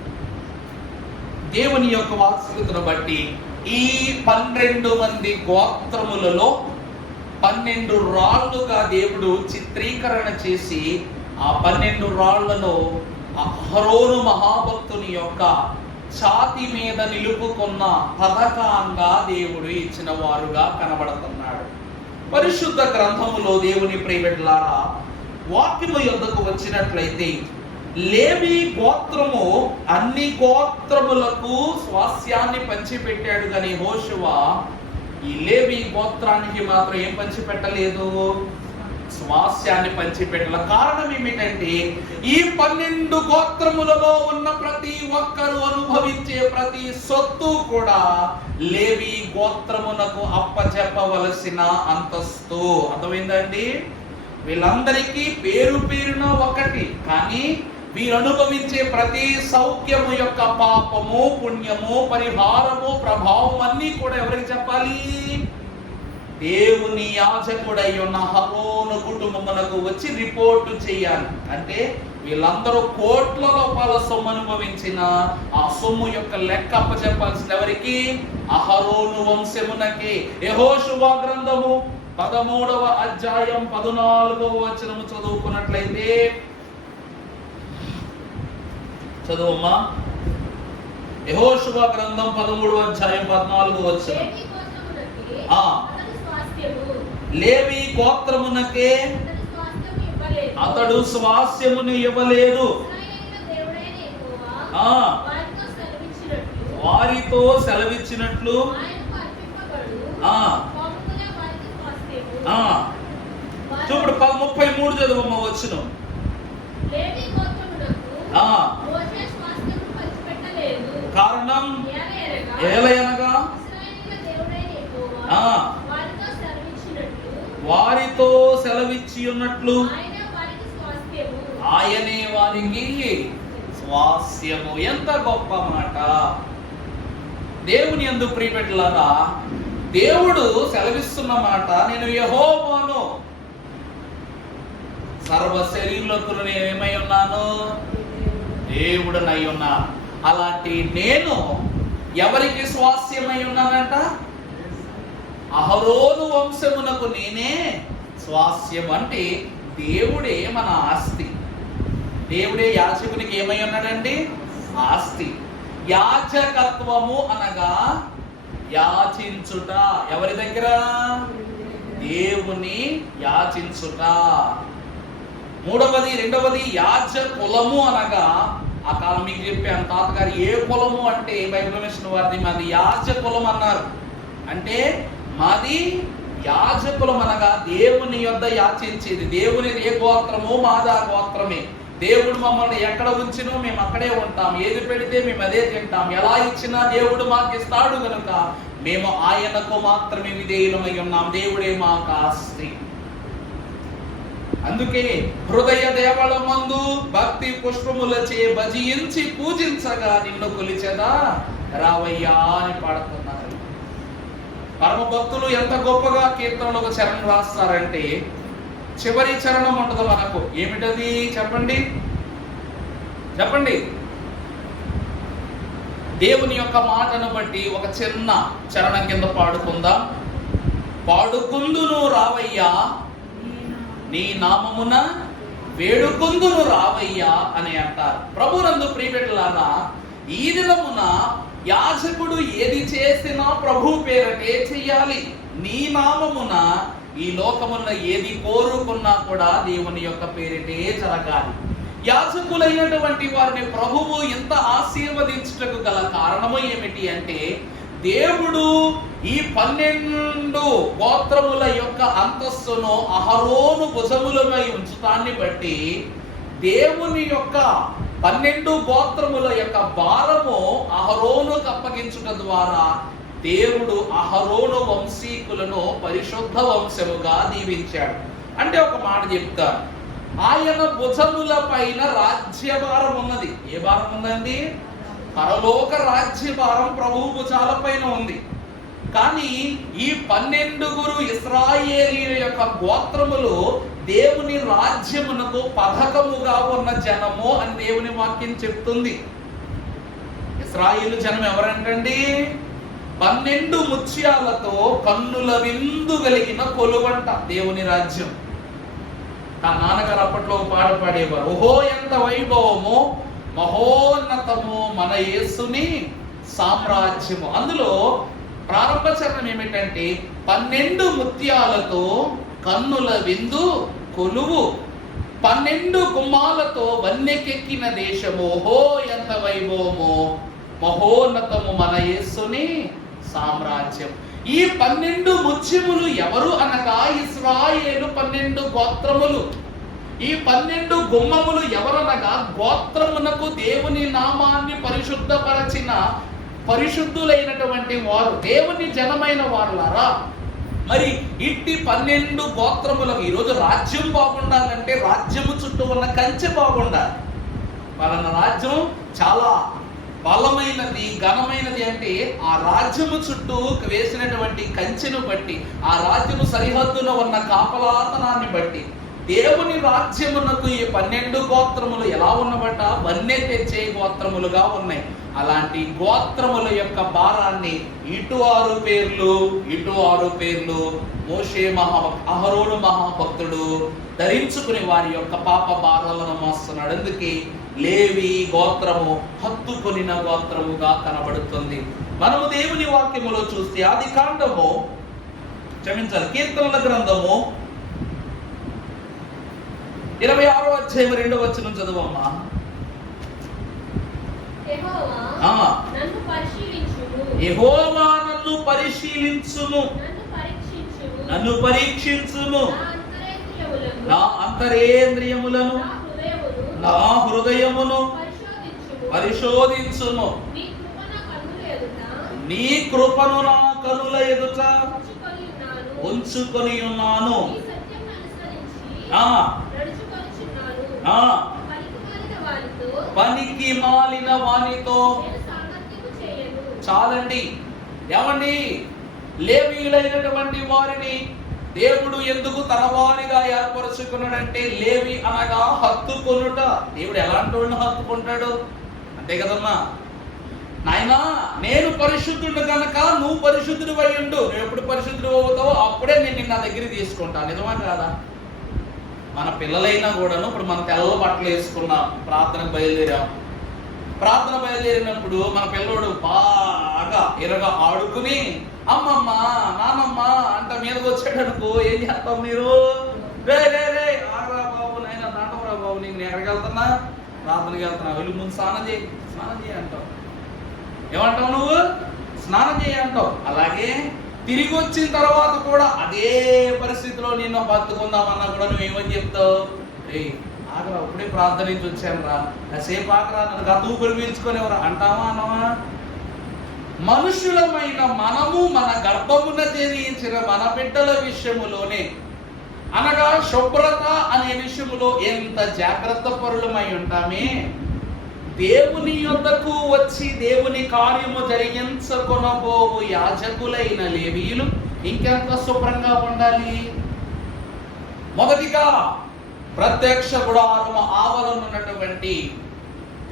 దేవుని యొక్క వాత్సల్యతను బట్టి ఈ 12 మంది గోత్రములలో 12 రాళ్లుగా దేవుడు చిత్రీకరణ చేసి ఆ 12 రాళ్లను అహరోను మహాభక్తుని యొక్క ఛాతి మీద నిలుపుకున్న పథకంగా దేవుడు ఇచ్చిన వారుగా కనబడుతున్నాడు. పరిశుద్ధ గ్రంథములో దేవుని ప్రియబిడ్డలారా, వాక్యము యొద్దకు వచ్చినట్లయితే లేవి గోత్రము అన్ని గోత్రములకు స్వాస్యాన్ని పంచిపెట్టాడు కానీ యెహోషువ ఈ లేవి గోత్రానికి మాత్రం ఏం పంచిపెట్టలేదు? స్వాస్యాన్ని పంచిపెట్టాల. కారణం ఏమిటంటే ఈ 12 గోత్రములలో ఉన్న ప్రతి ఒక్కరు అనుభవించే ప్రతి సొత్తు కూడా లేవి గోత్రమునకు అప్పచెప్పవలసిన అంతస్తు. అర్థమైందండి? వీళ్ళందరికీ పేరు పేరున ఒకటి, కానీ వీరు అనుభవించే ప్రతి సౌఖ్యము యొక్క పాపము, పుణ్యము, పరిహారము, ప్రభావం అన్నీ కూడా ఎవరికి చెప్పాలి? దేవుని యాజకుడై ఉన్న అహరోను కుటుంబమునకు వచ్చి రిపోర్టు చేయాలి. అంటే వీళ్ళందరూ కోట్ల రూపాయల సొమ్ము అనుభవించిన ఆ సొమ్ము యొక్క లెక్క అప్పచెప్పాల్సిన ఎవరికి? అహరోను వంశమునకి. యెహోషువ గ్రంథము 13వ అధ్యాయం 14వ వచనము చదువుకున్నట్లయితే, చదువమ్మా. యెహోషువ గ్రంథం 13వ అధ్యాయం 14వ వచనం. లేవి గోత్రమునకే అతడు స్వాస్యమును ఇవ్వలేదు, వారితో సెలవిచ్చినట్లు. చూపుడు 33 చదువమ్మ వచ్చును. కారణం ఏలయనగా వారితో సెలవిచ్చి ఉన్నట్లు ఆయనే వారికి స్వాస్యము. ఎంత గొప్ప మాట! దేవుని యందు ప్రియబిడ్డలారా, దేవుడు సెలవిస్తున్న మాట, నేను యెహోవాను, సర్వ శరీరులకు నేను ఏమై ఉన్నాను? దేవుడనై ఉన్నాను. అలాంటి నేను ఎవరికి స్వాస్యమై ఉన్నానంట? అహరోను వంశమునకు నేనే స్వాస్యం. అంటే దేవుడే మన ఆస్తి. దేవుడే యాజకునికి ఏమై ఉన్నాడండి? ఆస్తి. యాజకత్వము అనగా యాచించుట. ఎవరి దగ్గర? దేవుని యాచించుట. రెండవది యాజకులము అనగా, ఆ కాలం మీకు చెప్పాను తాతగారు, ఏ కులము అంటే బైబిల్ మిషన్ వారిది మాది యాజకులం అన్నారు. అంటే మాది యాజకులం అనగా దేవుని యొద్ద యాచించేది. దేవుని ఏ గోత్రమో మాది ఆ గోత్రమే. దేవుడు మమ్మల్ని ఎక్కడ ఉంచినో మేము అక్కడే ఉంటాం. ఏది పెడితే మేము అదే తింటాం. ఎలా ఇచ్చినా దేవుడు మాకు ఇస్తాడు కనుక మేము ఆయనకు మాత్రమే విధేయులమై ఉన్నాం. దేవుడే మాకు ఆస్తి. అందుకే హృదయ దేవళమందు భక్తి పుష్పములచే భజించి పూజించగా నిన్ను కొలిచెదా రావయ్యా అని పాడుతున్నారు. పరమ భక్తులు ఎంత గొప్పగా కీర్తనలో ఒక చరణం రాస్తారంటే, చివరి చరణం ఉండదు మనకు. ఏమిటది చెప్పండి? దేవుని యొక్క మాటను బట్టి ఒక చిన్న చరణం కింద పాడుకుందాం. పాడుకుందును రావయ్యా నీ నామమున వేడుకుందును రావయ్యా అని అంటారు. ప్రభునందు ప్రియబిడ్డలారా, ఈ దినమున యాజకుడు ఏది చేసినా ప్రభు పేరటే చెయ్యాలి. నీ నామమున ఈ లోకమున ఏది కోరుకున్నా కూడా దేవుని యొక్క పేరిటే జరగాలి. యాజకులైనటువంటి వారిని ప్రభువు ఎంత ఆశీర్వదించుటకు గల కారణము ఏమిటి అంటే, దేవుడు ఈ 12 గోత్రముల యొక్క అంతస్తును అహరోను భుజములపై ఉంచుతాన్ని బట్టి దేవుని యొక్క 12 గోత్రముల యొక్క భారము అహరోనుకు అప్పగించుట ద్వారా దేవుడు అహరోను వంశీకులను పరిశుద్ధ వంశముగా దీవించాడు. అంటే ఒక మాట చెప్తాను, ఆయన భుజముల పైన రాజ్యభారం ఉన్నది. ఏ భారం ఉందండి? పరలోక రాజ్యభారం ప్రభువు భుజాల పైన ఉంది. కానీ ఈ 12 ఇశ్రాయేలీయుల యొక్క గోత్రములు దేవుని రాజ్యమునకు పథకముగా ఉన్న జనము అని దేవుని వాక్యం చెప్తుంది. ఇశ్రాయేలు జనం ఎవరంటండి? 12 ముత్యాలతో కన్నుల విందు కలిగిన కొలువంట దేవుని రాజ్యం. నా నాన్నగారు అప్పట్లో పాట పాడేవారు, ఓహో ఎంత వైభవము మహోన్నతము మన యేసుని సామ్రాజ్యము. అందులో ప్రారంభ చరణం ఏమిటంటే, 12 ముత్యాలతో కన్నుల విందు కొలువు, 12 గుమ్మాలతో వన్నెకెక్కిన దేశము, ఓహో ఎంత వైభవము మహోన్నతము మన యేసుని సామ్రాజ్యం. ఈ 12 ముత్యములు ఎవరు అనగా ఇశ్రాయేలు 12 గోత్రములు. ఈ 12 గుమ్మములు ఎవరనగా గోత్రమునకు దేవుని నామాన్ని పరిశుద్ధపరచిన పరిశుద్ధులైనటువంటి వారు, దేవుని జనమైన వారులారా. మరి ఇట్టి 12 గోత్రములకు ఈరోజు రాజ్యం బాగుండాలంటే రాజ్యము చుట్టూ ఉన్న కంచె బాగుండాలి. మన రాజ్యం చాలా బలమైనది, ఘనమైనది అంటే ఆ రాజ్యము చుట్టూ వేసినటువంటి కంచెను బట్టి, ఆ రాజ్యము సరిహద్దున ఉన్న కాపలాతనాన్ని బట్టి దేవుని రాజ్యమునకు ఈ 12 గోత్రములు ఎలా ఉన్నబట? వన్నె తెచ్చే గోత్రములుగా ఉన్నాయి. అలాంటి గోత్రముల యొక్క భారాన్ని ఇటు 6 పేర్లు, ఇటు 6 పేర్లు మోషే అహరోను మహాభక్తుడు ధరించుకుని వారి యొక్క పాప భారాలను మోస్తున్నాడు. అందుకే లేవి గోత్రము హత్తుకొనిన గోత్రముగా కనబడుతుంది. మనము దేవుని వాక్యములో చూస్తే ఆదికాండము కీర్తనల గ్రంథము 26వ అధ్యాయం 2వ వచనం చదువమ్మా. యెహోవా నన్ను పరిశీలించును, నన్ను పరీక్షించును, నా అంతరేంద్రియములను నా హృదయమును పరిశోధించును. నీ కృపను నా కనుల ఎదుట ఉంచుకొని ఉన్నాను. పనికి మాలిన వానితో చాలండి. ఏమండి, లేవీయులైనటువంటి వారిని దేవుడు ఎందుకు తన వారిగా ఏర్పరచుకున్నాడంటే, లేవి అనగా హత్తుకొనుట. దేవుడు ఎలాంటి వాడిని హత్తుకుంటాడు? అంతే కదమ్మా. నాయనా, నేను పరిశుద్ధుడు కనుక నువ్వు పరిశుద్ధుడు అయి ఉండు. నువ్వు ఎప్పుడు పరిశుద్ధుడు అవుతావో అప్పుడే నేను నా దగ్గరికి తీసుకుంటా. నిజమా కాదా? మన పిల్లలైనా కూడాను, ఇప్పుడు మనం తెల్ల బట్టలు వేసుకున్నాం, ప్రార్థనకు బయలుదేరాం. ప్రార్థన బయలుదేరినప్పుడు మన పిల్లోడు బాగా ఎరగా ఆడుకుని అమ్మమ్మ నానమ్మ అంట మీదకి వచ్చేటనుకో ఏం చేస్తావు మీరు? రే రే రే ఆగరా బాబు, నాయన నాటవరా బాబు, నేను ఎక్కడికి వెళ్తున్నా? ప్రార్థనకి వెళ్తున్నా. వెళ్ళి ముందు స్నానం చేయి అంటావు. ఏమంటావు నువ్వు? స్నానం చేయి అంటావు. అలాగే తిరిగి వచ్చిన తర్వాత కూడా అదే పరిస్థితిలో నిన్ను బతుకుందామన్నా కూడా నువ్వేమని చెప్తావు? రే ఆగరా, ఇప్పుడే ప్రార్థన నుంచి వచ్చాను రా, కాసేపు ఆగరా, నన్ను గతువుకులు పీల్చుకునేవరా అంటావా అన్నవా? మనుషులమైన మనము మన గర్భమున జనించిన మన బిడ్డల విషయములోనే, అనగా శుభ్రత అనే విషయములో ఎంత జాగ్రత్త పరులమై ఉంటామే, దేవుని యొద్దకు వచ్చి దేవుని కార్యము జరిగించుకొనబోవు యాజకులైన లేవీయులు ఇంకెంత శుభ్రంగా ఉండాలి? మొదటిగా ప్రత్యక్ష గుడారము ఆవరణున్నటువంటి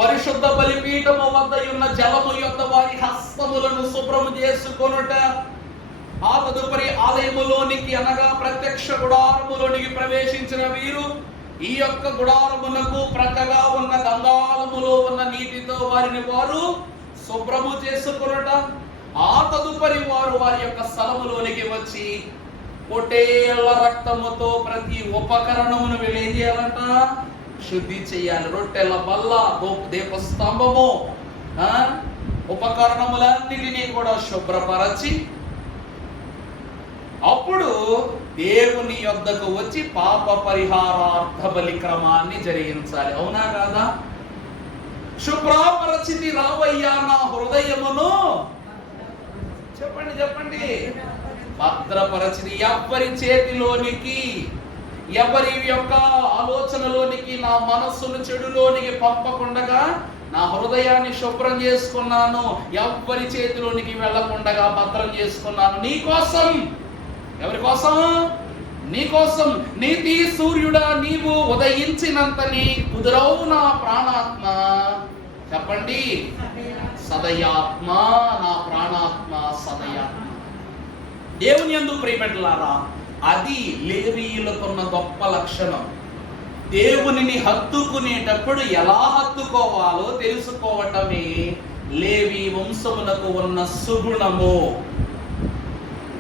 పరిశుద్ధ బలిపీఠము వద్ద ఉన్న జలము యొద్ద వారి హస్తములను శుభ్రము చేసుకొనుట. ఆ తదుపరి ఆలయములోనికి అనగా ప్రత్యక్ష గుడారములోనికి ప్రవేశించిన వీరు ఈ యొక్క గుడారమునకు ప్రక్కగా ఉన్న గంగాళములో ఉన్న నీటితో వారిని వారు శుభ్రము చేసుకొనుట. ఆ తదుపరి వారు వారి యొక్క స్థలములోనికి వచ్చి పొట్టేళ్ల రక్తముతో ప్రతి ఉపకరణమును వీళ్ళు ఏం చేయాలంట? శుద్ధి చేయాలి. రొట్టెల బల్ల, దీపస్తంభము, ఉపకరణములన్నిటినీ కూడా శుభ్రపరచి అప్పుడు దేవుని యొద్దకు వచ్చి పాప పరిహారార్థ బలి క్రమాన్ని జరిగించాలి. అవునా కాదా? శుభ్రపరచితి రావయ్యా నా హృదయమును, చెప్పండి చెప్పండి, భద్రపరచితి. ఎవరి చేతిలోనికి, ఎవరి యొక్క ఆలోచనలోనికి నా మనస్సును చెడులోనికి పంపకుండగా నా హృదయాన్ని శుభ్రం చేసుకున్నాను. ఎవరి చేతిలోనికి వెళ్ళకుండగా భద్రం చేసుకున్నాను. నీ కోసం. ఎవరి కోసం? నీ కోసం. నీతి సూర్యుడా నీవు ఉదయించినంతని కుదురవు నా ప్రాణాత్మ, చెప్పండి, సదయాత్మ, నా ప్రాణాత్మ సదయాత్మ. దేవుని యందు ప్రియబిడ్డలారా, అది లేవీయులకున్న గొప్ప లక్షణం. దేవునిని హత్తుకునేటప్పుడు ఎలా హత్తుకోవాలో తెలుసుకోవటమే లేవి వంశమునకు ఉన్న సుగుణము.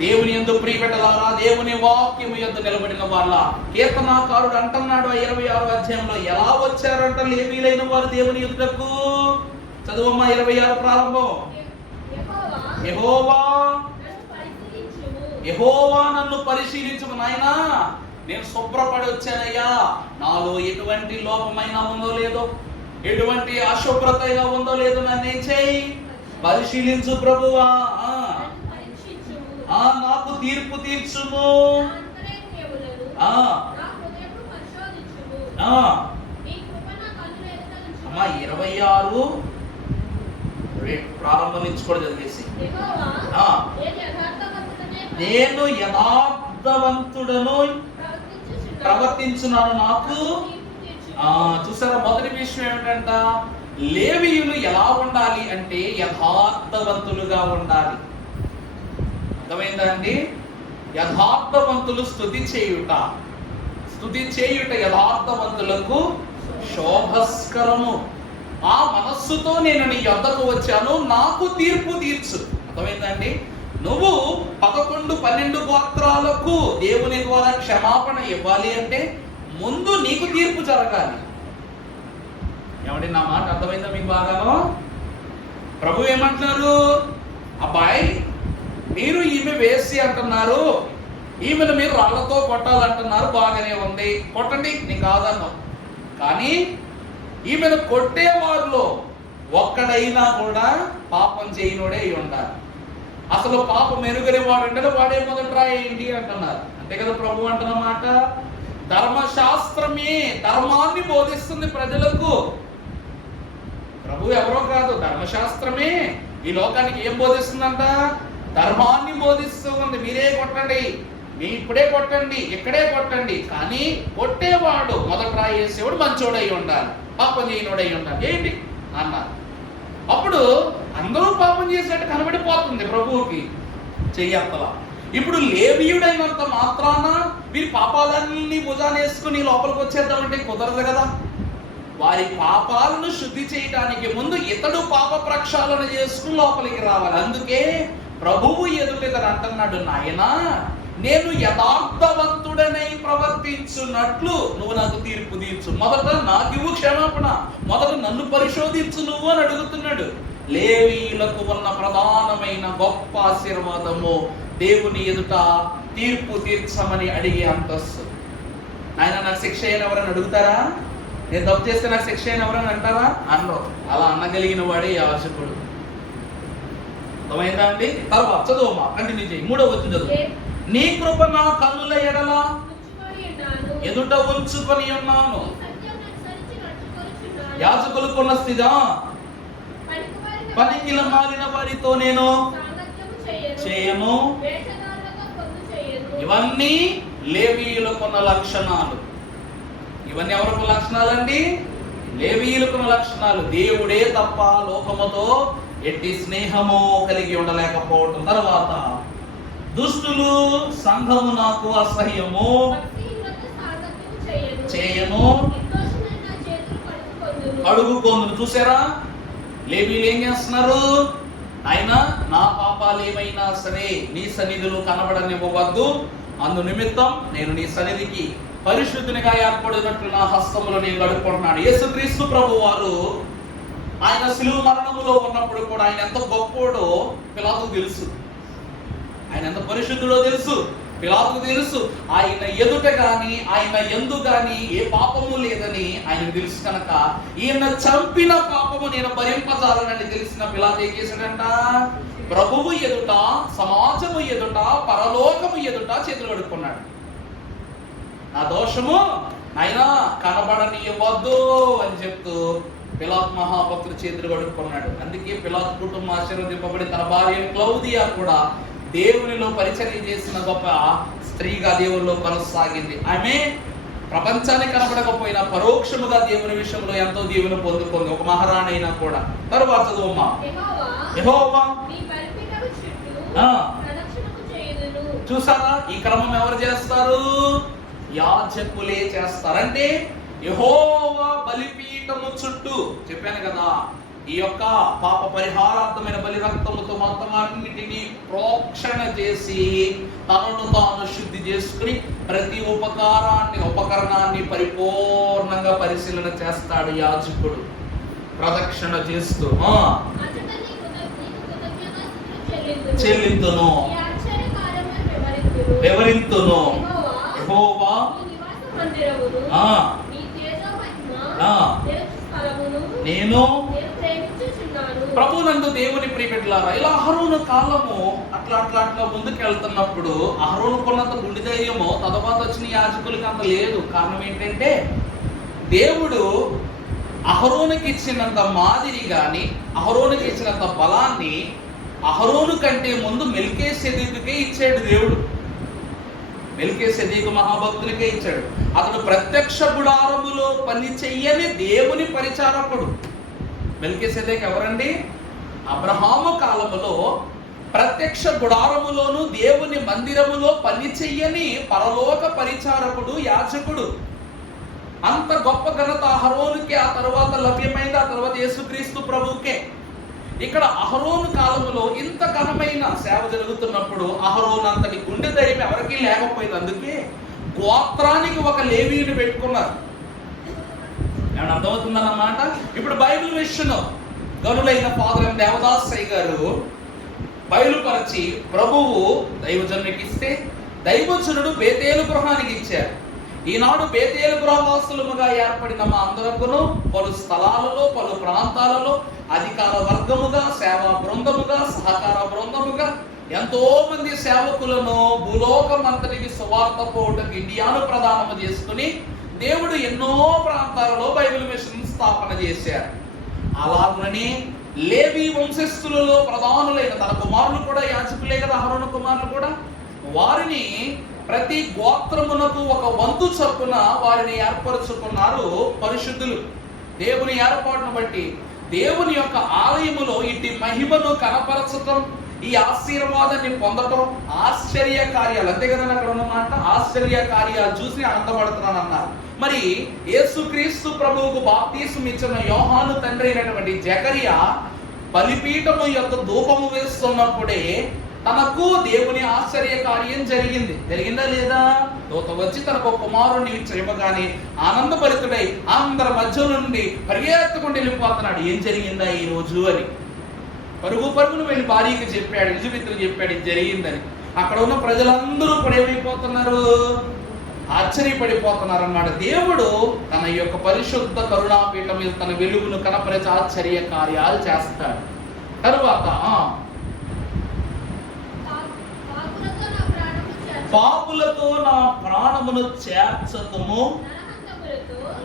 దేవుని యందు ప్రియబిడ్డలారా, దేవుని వాక్యము యందు నిలబడిన వాళ్ళ కీర్తనాకారుడు అంటున్నాడు 26వ అధ్యాయంలో, ఎలా వచ్చారంట లేవీలైన వారు దేవుని యుద్ధకు? చదువమ్మా 26 ప్రారంభం. యెహోవా నన్ను పరిశీలించుము నాయనా, నేను శుభ్రపడి వచ్చానయ్యా. నాలో ఎటువంటి లోపమైనా ఉందో లేదో, ఎటువంటి అశుభ్రత ఉందో లేదో నన్నేం చేయి, పరిశీలించు ప్రభువా. నాకు తీర్పు తీర్చుము. 26 ప్రారంభం నుంచి కూడా చదివేసి, నేను యథార్థవంతుడను ప్రవర్తించున్నాను నాకు. చూసారా, మొదటి విషయం ఏమిటంట? లేవీయులు ఎలా ఉండాలి అంటే యథార్థవంతులుగా ఉండాలి. అర్థమైందా అండి? యథార్థవంతులు స్తుతి చేయుట యథార్థవంతులకు శోభస్కరము. ఆ మనస్సుతో నేను నీ యొద్దకు వచ్చాను, నాకు తీర్పు తీర్చు. అర్థమైందండి? నువ్వు 11-12 గోత్రాలకు దేవుని ద్వారా క్షమాపణ ఇవ్వాలి అంటే ముందు నీకు తీర్పు జరగాలి. ఏమండి, నా మాట అర్థమైందా మీకు బాగానో? ప్రభు ఏమంటున్నారు? అబ్బాయి, మీరు ఈమె వేసి అంటున్నారు, ఈమెను మీరు రాళ్లతో కొట్టాలంటున్నారు, బాగానే ఉంది, కొట్టండి, నేను కాదన్నావు. కానీ ఈమెను కొట్టేవారిలో ఒక్కడైనా కూడా పాపం చేయనోడే అయి ఉండాలి. అసలు పాపం ఎరుగనే వాడు అంటే వాడే మొదట రాయండి అంటున్నారు. అంతే కదా ప్రభు అంటున్నమాట. ధర్మశాస్త్రమే ధర్మాన్ని బోధిస్తుంది ప్రజలకు. ప్రభు ఎవరో కాదు, ధర్మశాస్త్రమే ఈ లోకానికి ఏం బోధిస్తుందంట? ధర్మాన్ని బోధిస్తూ ఉంది. మీరే కొట్టండి, మీ ఇప్పుడే కొట్టండి, ఇక్కడే కొట్టండి. కానీ కొట్టేవాడు మొదట రాయేసేవాడు మంచోడై ఉండాలి, పాపం చేయనోడై ఉండాలి. ఏంటి అన్నారు. అప్పుడు అందరూ పాపం చేసినట్టు కనబడిపోతుంది ప్రభువుకి చెయ్యత్తల. ఇప్పుడు లేవీయుడైనంత మాత్రాన వీరి పాపాలన్నీ భుజానేసుకుని లోపలికి వచ్చేద్దామంటే కుదరదు కదా. వారి పాపాలను శుద్ధి చేయడానికి ముందు ఇతడు పాప ప్రక్షాళన చేసుకుని లోపలికి రావాలి. అందుకే ప్రభువు ఎదుట ఇతడు అంటున్నాడు, నాయనా, నేను యథార్థవంతుడనై ప్రవర్తించున్నట్లు నువ్వు నాకు తీర్పు తీర్చు. మొదట నాకివ్వు క్షమాపణ, మొదట నన్ను పరిశోధించు నువ్వు అని అడుగుతున్నాడు. లేవీయులకు ఉన్న ప్రధానమైన గొప్ప ఆశీర్వాదము దేవుని ఎదుట తీర్పు తీర్చమని అడిగే అంతస్తు. ఆయన నాకు శిక్ష అయిన ఎవరని అడుగుతారా? నేను తప్పు చేస్తే నాకు శిక్ష అయిన ఎవరని అంటారా? అనరు. అలా అనగలిగిన వాడే యాజకుడు. అర్థమైందా అండి? తర్వాత చదువు, కంటిన్యూ చేయి. 3వ వచనం చదువు. నీ కృప నా కన్నుల ఎడల ఎదుట ఉంచుకొని ఉన్నాను. యాజకులకున్న స్థితి, పనికిల మారిన వారితో నేను చేయను. ఇవన్నీ లేవీయులకున్న లక్షణాలు. ఇవన్నీ ఎవరికి లక్షణాలండి? లేవీయులకున్న లక్షణాలు. దేవుడే తప్ప లోకముతో ఎట్టి స్నేహము కలిగి ఉండలేకపోవటం. తర్వాత దుష్టులు సంఘము నాకు అసహ్యము చేయను, అడుగుకోందును. చూసారా, లేవీలు ఏం చేస్తున్నారు? ఆయన నా పాపాలు ఏమైనా సరే నీ సన్నిధిలో కనబడనివ్వవద్దు, అందు నిమిత్తం నేను నీ సన్నిధికి పరిశుద్ధునిగా ఏర్పడినట్లు నా హస్తములో నేను గడుపుకుంటున్నాను. యేసుక్రీస్తు ప్రభు వారు ఆయన శిలువ మరణములో ఉన్నప్పుడు కూడా ఆయన ఎంత గొప్పోడో పిలాతుకు తెలుసు, ఆయన ఎంత పరిశుద్ధుడో తెలుసు, పిలాతుకు తెలుసు. ఆయన ఎదుట గాని ఆయన యందు గాని ఏ పాపము లేదని ఆయనకు తెలుసు కనుక ఈయన చంపిన పాపము నేను భరింపజాలనని తెలిసిన పిలాతు ఏం చేశాడంట? ప్రభువు ఎదుట, సమాజము ఎదుట, పరలోకము ఎదుట చేతులు కడుక్కున్నాడు. నా దోషము ఆయన కనబడనివ్వద్దు అని చెప్తూ పిలాతు మహాభక్తుడు చేతులు కడుక్కున్నాడు. అందుకే పిలాతు కుటుంబం ఆశీర్వదింపబడి తన భార్య క్లౌదియా కూడా దేవునిలో పరిచర్య చేసిన గొప్ప స్త్రీగా దేవునిలో కొనసాగింది. ఆమె ప్రపంచానికి కనబడకపోయినా పరోక్షముగా దేవుని విషయంలో ఎంతో దీవెన పొందుకుంది, ఒక మహారాణి అయినా కూడా. తరువాత చదువమ్మా. యెహోవా చూసారా, ఈ క్రమం ఎవరు చేస్తారు? యాజకులే చేస్తారు. అంటే యెహోవా బలిపీఠము చుట్టూ చెప్పాను కదా, ఈ యొక్క పాప పరిహారార్థమైన బలి రక్తముతో మొత్తం అన్నిటినీ ప్రోక్షణ చేసి తనను తాను శుద్ధి చేసుకుని ప్రతి ఉపకరణాన్ని పరిపూర్ణంగా పరిశీలన చేస్తాడు యాజకుడు, ప్రదక్షిణ చేస్తూ చెల్లింతును వివరింతును. యెహోవా నేను ప్రభునందు దేవుని ప్రియబిడ్డలారా, ఇలా అహరోను కాలము అట్లా ముందుకు వెళ్తున్నప్పుడు అహరోనుకున్నంత గుండె ధైర్యము తరువాత వచ్చిన యాజకులకి అంత లేదు. కారణం ఏంటంటే దేవుడు అహరోనుకి ఇచ్చినంత మాదిరి గాని అహరోనుకి ఇచ్చినంత బలాన్ని అహరోను కంటే ముందు మెల్కీసెదెకుకే ఇచ్చాడు దేవుడు. మెల్కీసెదెకు మహాభక్తునికే ఇచ్చాడు. అతడు ప్రత్యక్ష గుడారములో పని చెయ్యని దేవుని పరిచారకుడు. మెల్కీసెదెకు ఎవరండి? అబ్రహాము కాలములో ప్రత్యక్ష గుడారములోను దేవుని మందిరములో పని చెయ్యని పరలోక పరిచారకుడు, యాజకుడు. అంత గొప్ప ఘనత అహరోనుకే ఆ తర్వాత లభ్యమైంది, ఆ తర్వాత యేసుక్రీస్తు ప్రభువుకే. ఇక్కడ అహరోను కాలములో ఇంత ఘనమైన సేవ జరుగుతున్నప్పుడు అహరోను అంతటి గుండె ధైర్యం ఎవరికీ లేకపోయింది. అందుకే గోత్రానికి ఒక లేవీయుని పెట్టుకున్నారు. ఏమన్నా అర్థమవుతుందన్నమాట. ఇప్పుడు బైబిల్ విషయంలో గనులైన ఫాదర్ దేవదాసయ్య గారు బయలుపరచి ప్రభువు దైవజనునికి ఇస్తే దైవజనుడు బేతేలు గృహానికి ఇచ్చారు. ఈనాడు బేతేలు గృహవాసులుగా ఏర్పడిన మా అందరకును పలు స్థలాలలో పలు ప్రాంతాలలో అధికార వర్గముగా, సేవా బృందముగా, సహకార బృందముగా ఎంతో మంది సేవకులను భూలోకమంతటికి సువార్త పోవటకు ఇండియాను ప్రదానము చేసుకుని దేవుడు ఎన్నో ప్రాంతాలలో బైబిల్ మిషన్ స్థాపన చేశారు. అలాగని లేవి వంశస్థులలో ప్రధానులైన తన కుమారులు కూడా యాజకులే కదా, అహరోను కుమారులు కూడా, వారిని ప్రతి గోత్రమునకు ఒక వంతు చొప్పున వారిని ఏర్పరుచుకున్నారు పరిశుద్ధులు. దేవుని ఏర్పాటును బట్టి దేవుని యొక్క ఆలయములో ఇట్టి మహిమను కనపరచటం, ఈ ఆశీర్వాదాన్ని పొందటం ఆశ్చర్య కార్యాలు. అంతే కదండి అక్కడ ఉన్నమాట. ఆశ్చర్య కార్యాలు చూసి ఆనందపడుతున్నాను అన్నారు. మరి యేసుక్రీస్తు ప్రభువుకు బాప్తీసం ఇచ్చిన యోహాను తండ్రి అయినటువంటి జకరియా బలిపీఠము యొక్క ధూపము వేస్తున్నప్పుడే తనకు దేవుని ఆశ్చర్య కార్యం జరిగిందా లేదా? దూత వచ్చి తనకు కుమారుణ్ణి ఇవ్వగానే ఆనందభరితుడై అందరి మధ్య నుండి పరిగెత్తుకుంటూ వెళ్ళిపోతున్నాడు. ఏం జరిగిందా ఈ రోజు అని పరుగును వెళ్ళి భార్యకి చెప్పాడు, ఎలిజబెత్తుకు చెప్పాడు ఇది జరిగిందని. అక్కడ ఉన్న ప్రజలందరూ కూడా ఏమైపోతున్నారు? ఆశ్చర్యపడిపోతున్నారు అన్నమాట. దేవుడు తన యొక్క పరిశుద్ధ కరుణాపీఠం మీద తన వెలుగును కనపరిచి ఆశ్చర్య కార్యాలు చేస్తాడు. తరువాత పాపులతో నా ప్రాణమును చేర్చకము,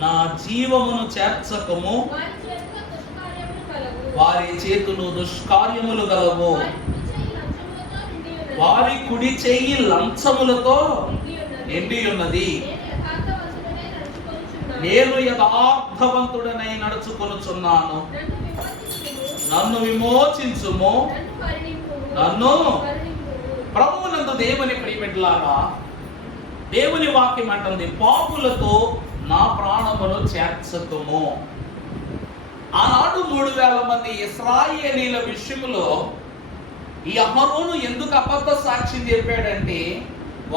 నా జీవమును చేర్చకము, వారి చేతులు దుష్కార్యములు గలవు, వారి కుడి చెయ్యి లంచములతో నిండి ఉన్నది. నేను యథార్థవంతుడనై నడుచుకొనుచున్నాను, నన్ను విమోచించుము, నన్ను. ప్రభువునందు దేవుని ప్రియబిడ్డలారా, దేవుని వాక్యం అంటుంది పాపులతో నా ప్రాణమును చేర్చకము. ఆనాడు 3000 మంది ఇశ్రాయేలీల విషయంలో ఈ అహరోను ఎందుకు అబద్ధ సాక్ష్యం చెప్పాడంటే,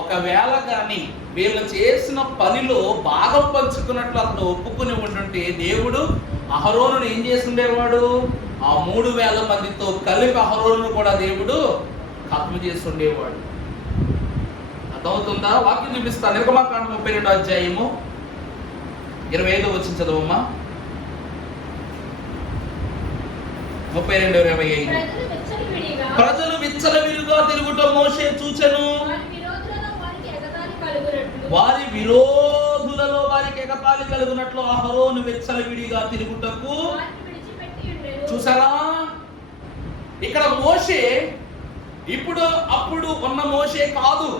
ఒకవేళ కానీ వీళ్ళు చేసిన పనిలో భాగం పంచుకున్నట్లు అతను ఒప్పుకుని ఉంటుంటే దేవుడు అహరోనును ఏం చేసి ఉండేవాడు? ఆ 3000 మందితో కలిపి అహరోనును కూడా దేవుడు ఖత్మ చేసి ఉండేవాడు. అర్థమవుతుందా? వాక్యం చూపిస్తా. నిర్గమకాండం 32వ అధ్యాయము 25వ వచనం చదవమ్మా. 32:25. ప్రజలు విచ్చలవిడిగా తిరుగుట మోషే చూచెను. వారి విరోధులలో వారికి ఎగతాళి కలుగునట్లు అహరోను విచ్చలవిడిగా తిరుగుటకు. చూసారా, ఇక్కడ మోషే అప్పుడు ఉన్న మోషే కాదు.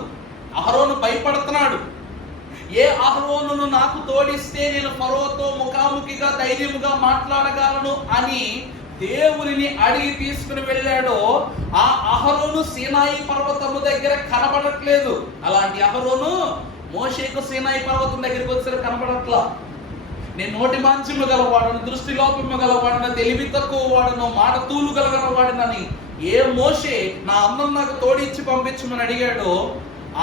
అహరోను భయపడుతున్నాడు. ఏ అహరోనును నాకు తోడిస్తే నేను ఫరోతో ముఖాముఖిగా ధైర్యముగా మాట్లాడగలను అని దేవునిని అడిగి తీసుకుని వెళ్ళాడో ఆ అహరోను సీనాయి పర్వతము దగ్గర కనబడట్లేదు. అలాంటి అహరోను మోషేకు సీనాయి పర్వతం దగ్గరికి వచ్చారు, కనబడట్లా. నేను నోటి మాంస్యము గలవాడను, దృష్టి లోపము గలవాడను, తెలివి తక్కువ వాడను, మాట తూలు గలవాడనని ఏ మోషే నా అన్నం నాకు తోడిచ్చి పంపించమని అడిగాడో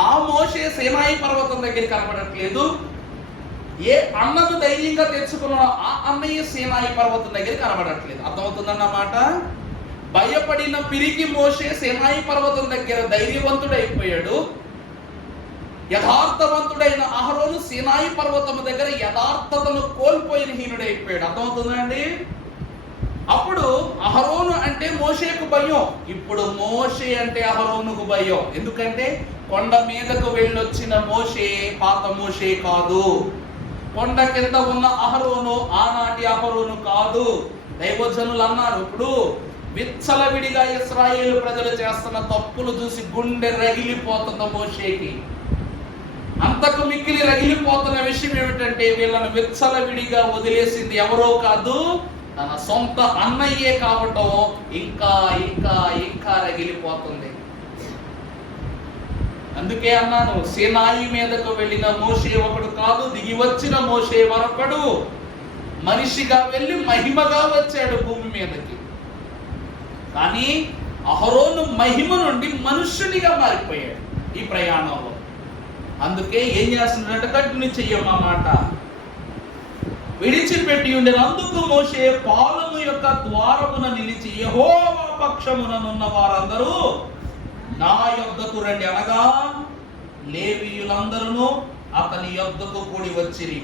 ఆ మోషే సీనాయి పర్వతం దగ్గర కనబడట్లేదు. ఏ అన్నను ధైర్యంగా తెచ్చుకున్నాడో ఆ అన్నయ్య సీనాయి పర్వతం దగ్గర కనబడట్లేదు. అర్థమవుతుందన్నమాట. భయపడిన పిరికి మోషే సీనాయి పర్వతం దగ్గర ధైర్యవంతుడైపోయాడు. యథార్థవంతుడైన అహరోను సీనాయి పర్వతం దగ్గర యథార్థతను కోల్పోయిన హీనుడైపోయాడు. అర్థమవుతుందండి. అప్పుడు అహరోను అంటే మోషేకు భయం, ఇప్పుడు మోషే అంటే అహరోనుకు భయం. ఎందుకంటే కొండ మీదకు వెళ్ళొచ్చిన మోషే పాత మోషే కాదు. కొండ కింద ఉన్న అహరోను ఆనాటి అహరోను కాదు. దైవజనులు అన్నారు, ఇప్పుడు విచ్చలవిడిగా ఇశ్రాయేలు ప్రజలు చేస్తున్న తప్పులు చూసి గుండె రగిలిపోతున్న మోషేకి. అంతకు మిక్కిలి రగిలిపోతున్న విషయం ఏమిటంటే, వీళ్ళను విచ్చలవిడిగా వదిలేసింది ఎవరో కాదు, తన సొంత అన్నయ్యే కావటం ఇంకా ఇంకా ఇంకా రగిలిపోతుంది. అందుకే అన్నాను, సీనాయి మీదకు వెళ్ళిన మోషే ఒకడు కాదు, దిగి వచ్చిన మోషే మరొకడు. మనిషిగా వెళ్ళి మహిమగా వచ్చాడు భూమి మీదకి. కానీ అహరోను మహిమ నుండి మనుష్యునిగా మారిపోయాడు ఈ ప్రయాణంలో. అందుకే ఏం చేస్తున్నాడంటే, కంటిన్యూ చెయ్యమా మాట విడిచిపెట్టి ఉండేది. అందుకు మోషే పాలము యొక్క ద్వారమున నిలిచి యెహోవా పక్షముననున్న వారందరూ నా యొద్దకు రండి అనగా లేవీయులందరూ అతని యొద్దకు కూడి వచ్చిరి.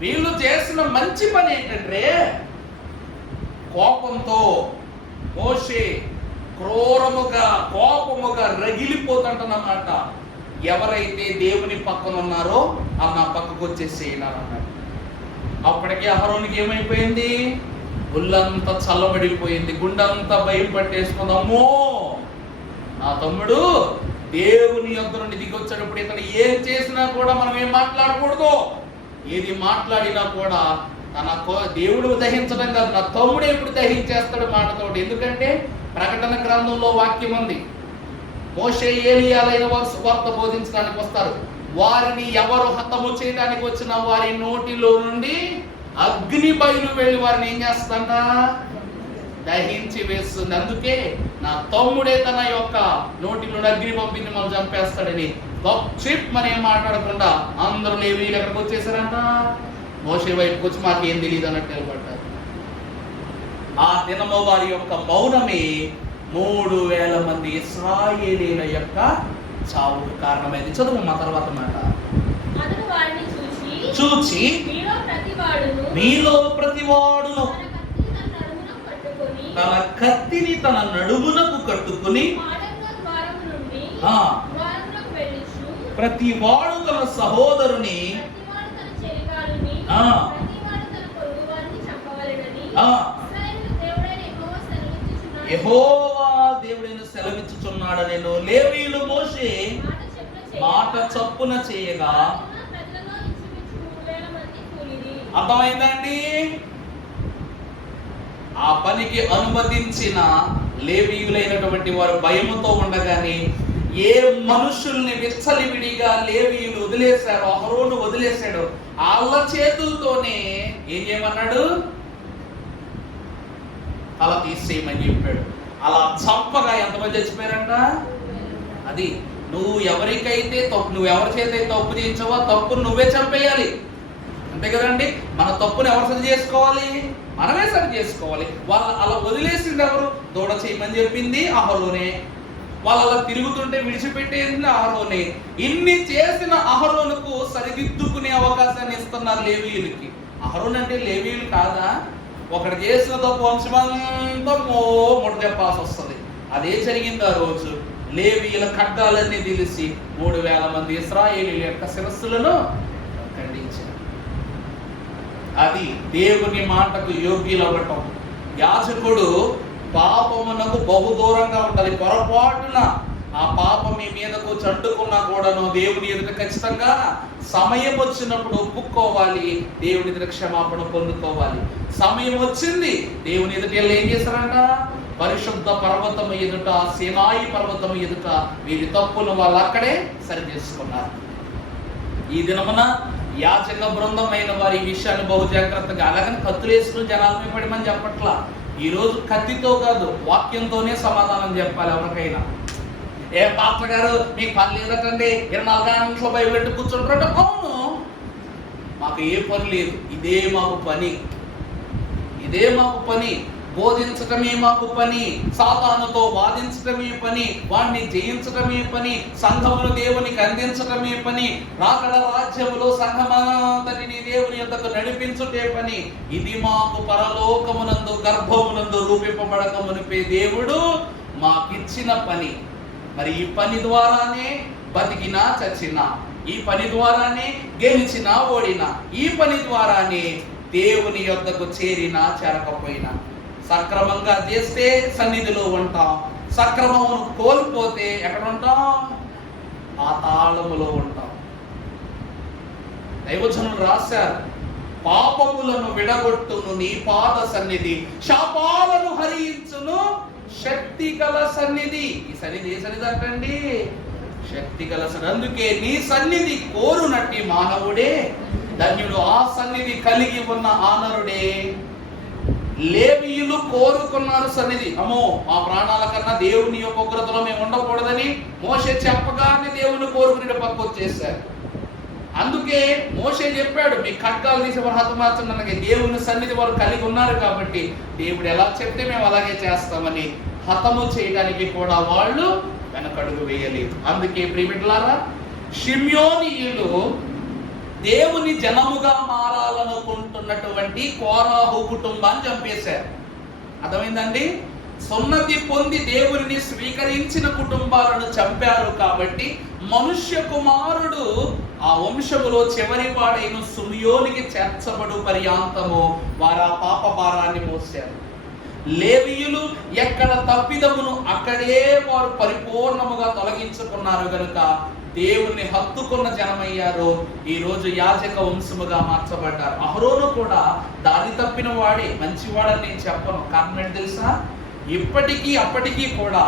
వీళ్ళు చేసిన మంచి పని ఏంటంటే, కోపంతో మోషే క్రూరముగా కోపముగా రగిలిపోతుంటన్నమాట. ఎవరైతే దేవుని పక్కన ఉన్నారో ఆ నా పక్కకు వచ్చేసేయాలన్నాడు. అప్పటికే అహరోనుకి ఏమైపోయింది? ఒళ్ళంతా చల్లబడిపోయింది, గుండెంతా భయం పట్టేసుకుంది. అమ్మో, నా తమ్ముడు దేవుని యొద్ద నుండి దిగి వచ్చేటప్పుడు ఇతను ఏం చేసినా కూడా మనం ఏం మాట్లాడకూడదు. ఏది మాట్లాడినా కూడా తన దేవుడు దహించడం కాదు, నా తమ్ముడు ఎప్పుడు దహించేస్తాడు మాటతో. ఎందుకంటే ప్రకటన గ్రంథంలో వాక్యం ఉంది, మోషే ఏలియాలైన వారు సువార్త బోధించడానికి వస్తారు. వారిని ఎవరు హతము చేయడానికి వచ్చిన వారి నోటిలో నుండి అగ్ని బయలు వెళ్ళి వారిని ఏం చేస్తుందంట? దహించి వేస్తుంది. అందుకే నా తమ్ముడే తన యొక్క నోటిలో అగ్ని పంపింది మనం చంపేస్తాడని మనం ఏం మాట్లాడకుండా అందరూ లేవీయులు ఎక్కడికి వచ్చేసారంట? మోషే వైపుకి వచ్చి మాకేం తెలియదు అన్నట్టు నిలబడ్డారు. ఆ దినము వారి యొక్క మౌనమే 3000 మంది ఇశ్రాయేలీల యొక్క చావుకు కారణమైంది. చదువు మా తర్వాత మాట. చూచి మీలో ప్రతివాడును తన కత్తిని తన నడుమునకు కట్టుకుని ప్రతి వాడు తన సహోదరుని యెహోవా దేవుడైన సెలవిచ్చుచున్నాడనెను. లేవీయులు మోషే మాట చప్పున చేయగా. అర్థమైందండి? ఆ పనికి అనుమతించిన లేవీయులైనటువంటి వారు భయముతో ఉండగానే ఏ మనుషుల్ని విచ్చలివిడిగా లేవీయులు వదిలేశారో, అహరోను వదిలేశాడు, వాళ్ళ చేతులతోనే ఏం చేయమన్నాడు? తల తీసేయమని చెప్పాడు. అలా చంపగా ఎంతమంది చచ్చిపోయారంట? అది నువ్వు ఎవరికైతే నువ్వు ఎవరి చేత తప్పు చేయించావో తప్పును నువ్వే చంపేయాలి, అంతే కదండి. మన తప్పును ఎవరు సరి చేసుకోవాలి? మనమే సరి చేసుకోవాలి. వాళ్ళు అలా వదిలేసింది ఎవరు? దూడ చేయమని చెప్పింది అహరోనే. వాళ్ళు అలా తిరుగుతుంటే విడిచిపెట్టేసింది అహరోనే. ఇన్ని చేసిన అహరోనుకు సరిదిద్దుకునే అవకాశాన్ని ఇస్తున్నారు లేవీయులకి. అహరోన్ అంటే లేవీయులు కాదా? ఒకటి చేసిన తప్పు వంశమంతా ముడ చెప్పాల్సి వస్తుంది. అదే జరిగింది ఆ రోజు. లేవీయుల ఖడ్గాలన్నీ తెలిసి 3000 మంది ఇశ్రాయేలీయుల యొక్క శిరస్సులను ఖండించారు. అది దేవుని మాటకు యోగ్యులవ్వటం. యాజకుడు పాపమునకు బహు దూరంగా ఉండాలి. పొరపాటున ఆ పాపం మీ మీదకు చంటుకున్నా కూడాను దేవుని ఎదుట ఖచ్చితంగా సమయం వచ్చినప్పుడు ఒప్పుకోవాలి, దేవుని ఎదుట క్షమాపణ పొందుకోవాలి. సమయం వచ్చింది, దేవుని ఎదుట ఏం చేశారంట? పరిశుద్ధ పర్వతము ఎదుట, సీనాయి పర్వతము ఎదుట వీరి తప్పును వాళ్ళు అక్కడే సరి చేసుకున్నారు. ఈ దినమున యాచక బృందమైన వారి ఈ విషయాన్ని బహు జాగ్రత్తగా, అలాగని కత్తులు వేసుకుని జనాలమే పడమని చెప్పట్లా. ఈ రోజు కత్తితో కాదు, వాక్యంతోనే సమాధానం చెప్పాలి ఎవరికైనా. ఏ పాస్టర్ గారు మీకు పని లేదటండి, 24 గంటల బైబిల్ పెట్టి కూర్చుంటారంటే, అవును మాకు ఏ పని లేదు, ఇదే మాకు పని, ఇదే మాకు పని. బోధించటమే మాకు పని, సాతానుతో వాదించటమే పని, వాణ్ణి జయించటమే పని, సంఘమును దేవునికి అందించటమే పని, రాకడ రాజ్యములో సంఘమంతటిని దేవుని యొద్దకు నడిపించుటే పని. ఇది మాకు పరలోకమునందు గర్భమునందు రూపింపబడక మునిపే దేవుడు మాకిచ్చిన పని. మరి ఈ పని ద్వారానే బతికినా చచ్చినా, ఈ పని ద్వారానే గెలిచినా ఓడినా, ఈ పని ద్వారానే దేవుని యొద్దకు చేరినా చేరకపోయినా. సక్రమంగా చేస్తే సన్నిధిలో ఉంటాం, సక్రమమును కోల్పోతే ఎక్కడ ఉంటాం? పాతాళములో ఉంటాం. దైవజనులు రాశారు, పాపములను విడగొట్టును నీ పాద సన్నిధి, శాపాలను హరించును శక్తి గల సన్నిధి. ఈ సన్నిధి ఏ సన్నిధి అంటండి? శక్తి గల సన్నిధి. అందుకే నీ సన్నిధి కోరునట్టి మానవుడే ధన్యుడు. ఆ సన్నిధి కలిగి ఉన్న ఆనరుడే. లేవీయులు కోరుకున్నారు సన్నిధి. అమ్మో మా ప్రాణాల కన్నా దేవుని యొక్క ఉగ్రతలో మేము ఉండకూడదని మోషే చెప్పగానే దేవుని కోరుకునే పక్క వచ్చేసారు. అందుకే మోషే చెప్పాడు, మీ ఖడ్గాలు తీసి వారు హతమార్చడానికి. దేవుని సన్నిధి వారు కలిగి ఉన్నారు కాబట్టి దేవుడు ఎలా చెప్తే మేము అలాగే చేస్తామని హతము చేయడానికి కూడా వాళ్ళు వెనకడుగు వేయలేదు. అందుకే ప్రియమిట్లారా, షిమ్యోనీయులు దేవుని జనముగా మారాలనుకుంటున్నటువంటి కోరాహు కుటుంబాన్ని చంపేశారు. అర్థమైందండి? సున్నతి పొంది దేవుని స్వీకరించిన కుటుంబాలను చంపారు. కాబట్టి మనుష్య కుమారుడు ఆ వంశములో చివరి వాడైన షిమ్యోనికి చేర్చబడు పర్యాంతము వారు ఆ పాప భారాన్ని మోసారు. లేవీయులు ఎక్కడ తప్పిదమును అక్కడే వారు పరిపూర్ణముగా తొలగించుకున్నారు గనుక దేవుణ్ణి హత్తుకున్న జనమయ్యారు. ఈ రోజు యాజక వంశముగా మార్చబడ్డారు. అహరోను కూడా దారి తప్పిన వాడే, మంచివాడని నేను చెప్పను. కారణం ఏంటి తెలుసా? ఇప్పటికీ అప్పటికీ కూడా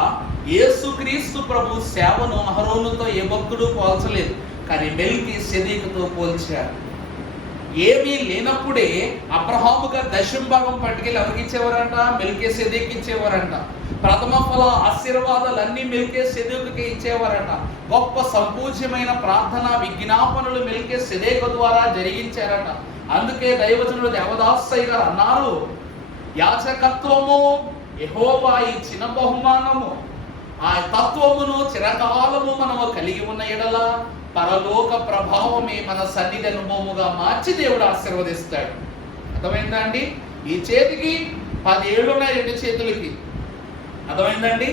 యేసుక్రీస్తు ప్రభు సేవను అహరోనుతో ఏ భక్తుడు పోల్చలేదు, కానీ మెల్కీసెదెకుతో పోల్చారు. ఏమీ లేనప్పుడే అబ్రహాముగా దశంభాగం పట్టుకెళ్ళి ఎవరికి ఇచ్చేవారంట? మెల్కీసెదెకుకి ఇచ్చేవారంట. ప్రథమ ఫల ఆశీర్వాదాలన్నీ మెల్కీసెదెకుకి ఇచ్చేవారంట. గొప్ప సంపూజ్యమైన ప్రార్థన విజ్ఞాపనలు మెల్కీసెదెకు ద్వారా జరిగించారట. అందుకే దైవజనుడు దేవదాసయ్య గారు అన్నారు, యాజకత్వము యెహోవా ఇచ్చిన బహుమానము. ఆ తత్వమును చిరకాలము మనము కలిగి ఉన్న ఎడల పరలోక ప్రభావమే మన సన్నిధి అనుభవముగా మార్చి దేవుడు ఆశీర్వదిస్తాడు. అర్థమైందా అండి? ఈ చేతికి 10 ఏళ్ళు ఉన్నాయి, 2 చేతులకి. అర్థమైందండి?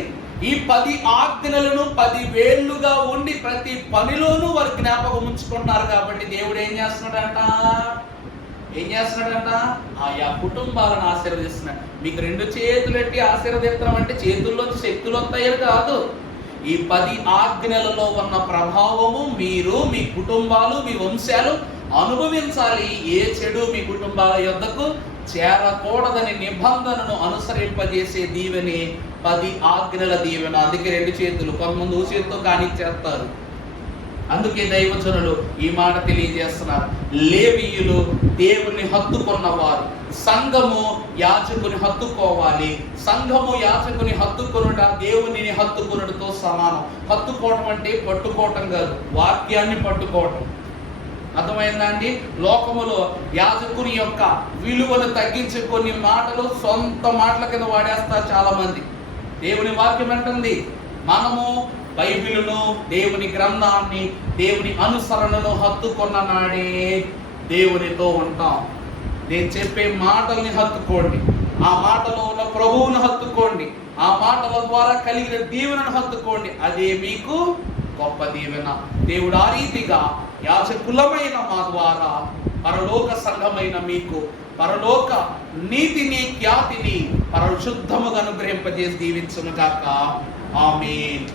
ఈ 10 ఆజ్ఞలను 10 వేళ్లుగా ఉండి ప్రతి పనిలోనూ వారు జ్ఞాపకం ఉంచుకుంటున్నారు. కాబట్టి దేవుడు ఏం చేస్తున్నాడంట? ఆయా కుటుంబాలను ఆశీర్వదిస్తున్నాడు. మీకు 2 చేతులు ఎట్టి ఆశీర్వదించడం అంటే చేతుల్లోంచి శక్తులు వస్తాయని కాదు. ఈ 10 ఆజ్ఞలలో ఉన్న ప్రభావము మీరు, మీ కుటుంబాలు, మీ వంశాలు అనుభవించాలి. ఏ చెడు మీ కుటుంబాల యొద్దకు చేరకూడదని నిబంధనను అనుసరింపజేసే దీవెని 10 ఆజ్ఞల దీవెన. అందుకే 2 చేతులు. కొంతమంది చేతితో కానిచ్చేస్తారు. అందుకే దైవజనులు ఈ మాట తెలియజేస్తున్నారు. లేవీయులు దేవుని హత్తుకున్నవారు. సంఘము యాజకుని హత్తుకోవాలి. సంఘము యాజకుని హత్తుకొనుట దేవునిని హత్తుకొనుటతో సమానం. హత్తుకోవటం అంటే పట్టుకోవటం కాదు, వాక్యాన్ని పట్టుకోవటం. అర్థమైందా అండి? లోకములో యాజకుని యొక్క విలువను తగ్గించి కొన్ని మాటలు సొంత మాటల కింద వాడేస్తారు చాలా మంది. దేవుని వాక్యం అంటుంది, మనము బైబిలును, దేవుని గ్రంథాన్ని, దేవుని అనుసరణను హత్తుకున్న నాడే దేవునితో ఉంటాం. నేను చెప్పే మాటల్ని హత్తుకోండి, ఆ మాటలో ఉన్న ప్రభువును హత్తుకోండి, ఆ మాటల ద్వారా కలిగిన దీవెనను హత్తుకోండి. అదే మీకు గొప్ప దీవెన. దేవుడు ఆ రీతిగా యాజకులమైన మా ద్వారా పరలోక సంఘమైన మీకు పరలోక నీతిని, ఖ్యాతిని పరిశుద్ధముగా అనుగ్రహింపజేసి దీవించును గాక. ఆమేన్.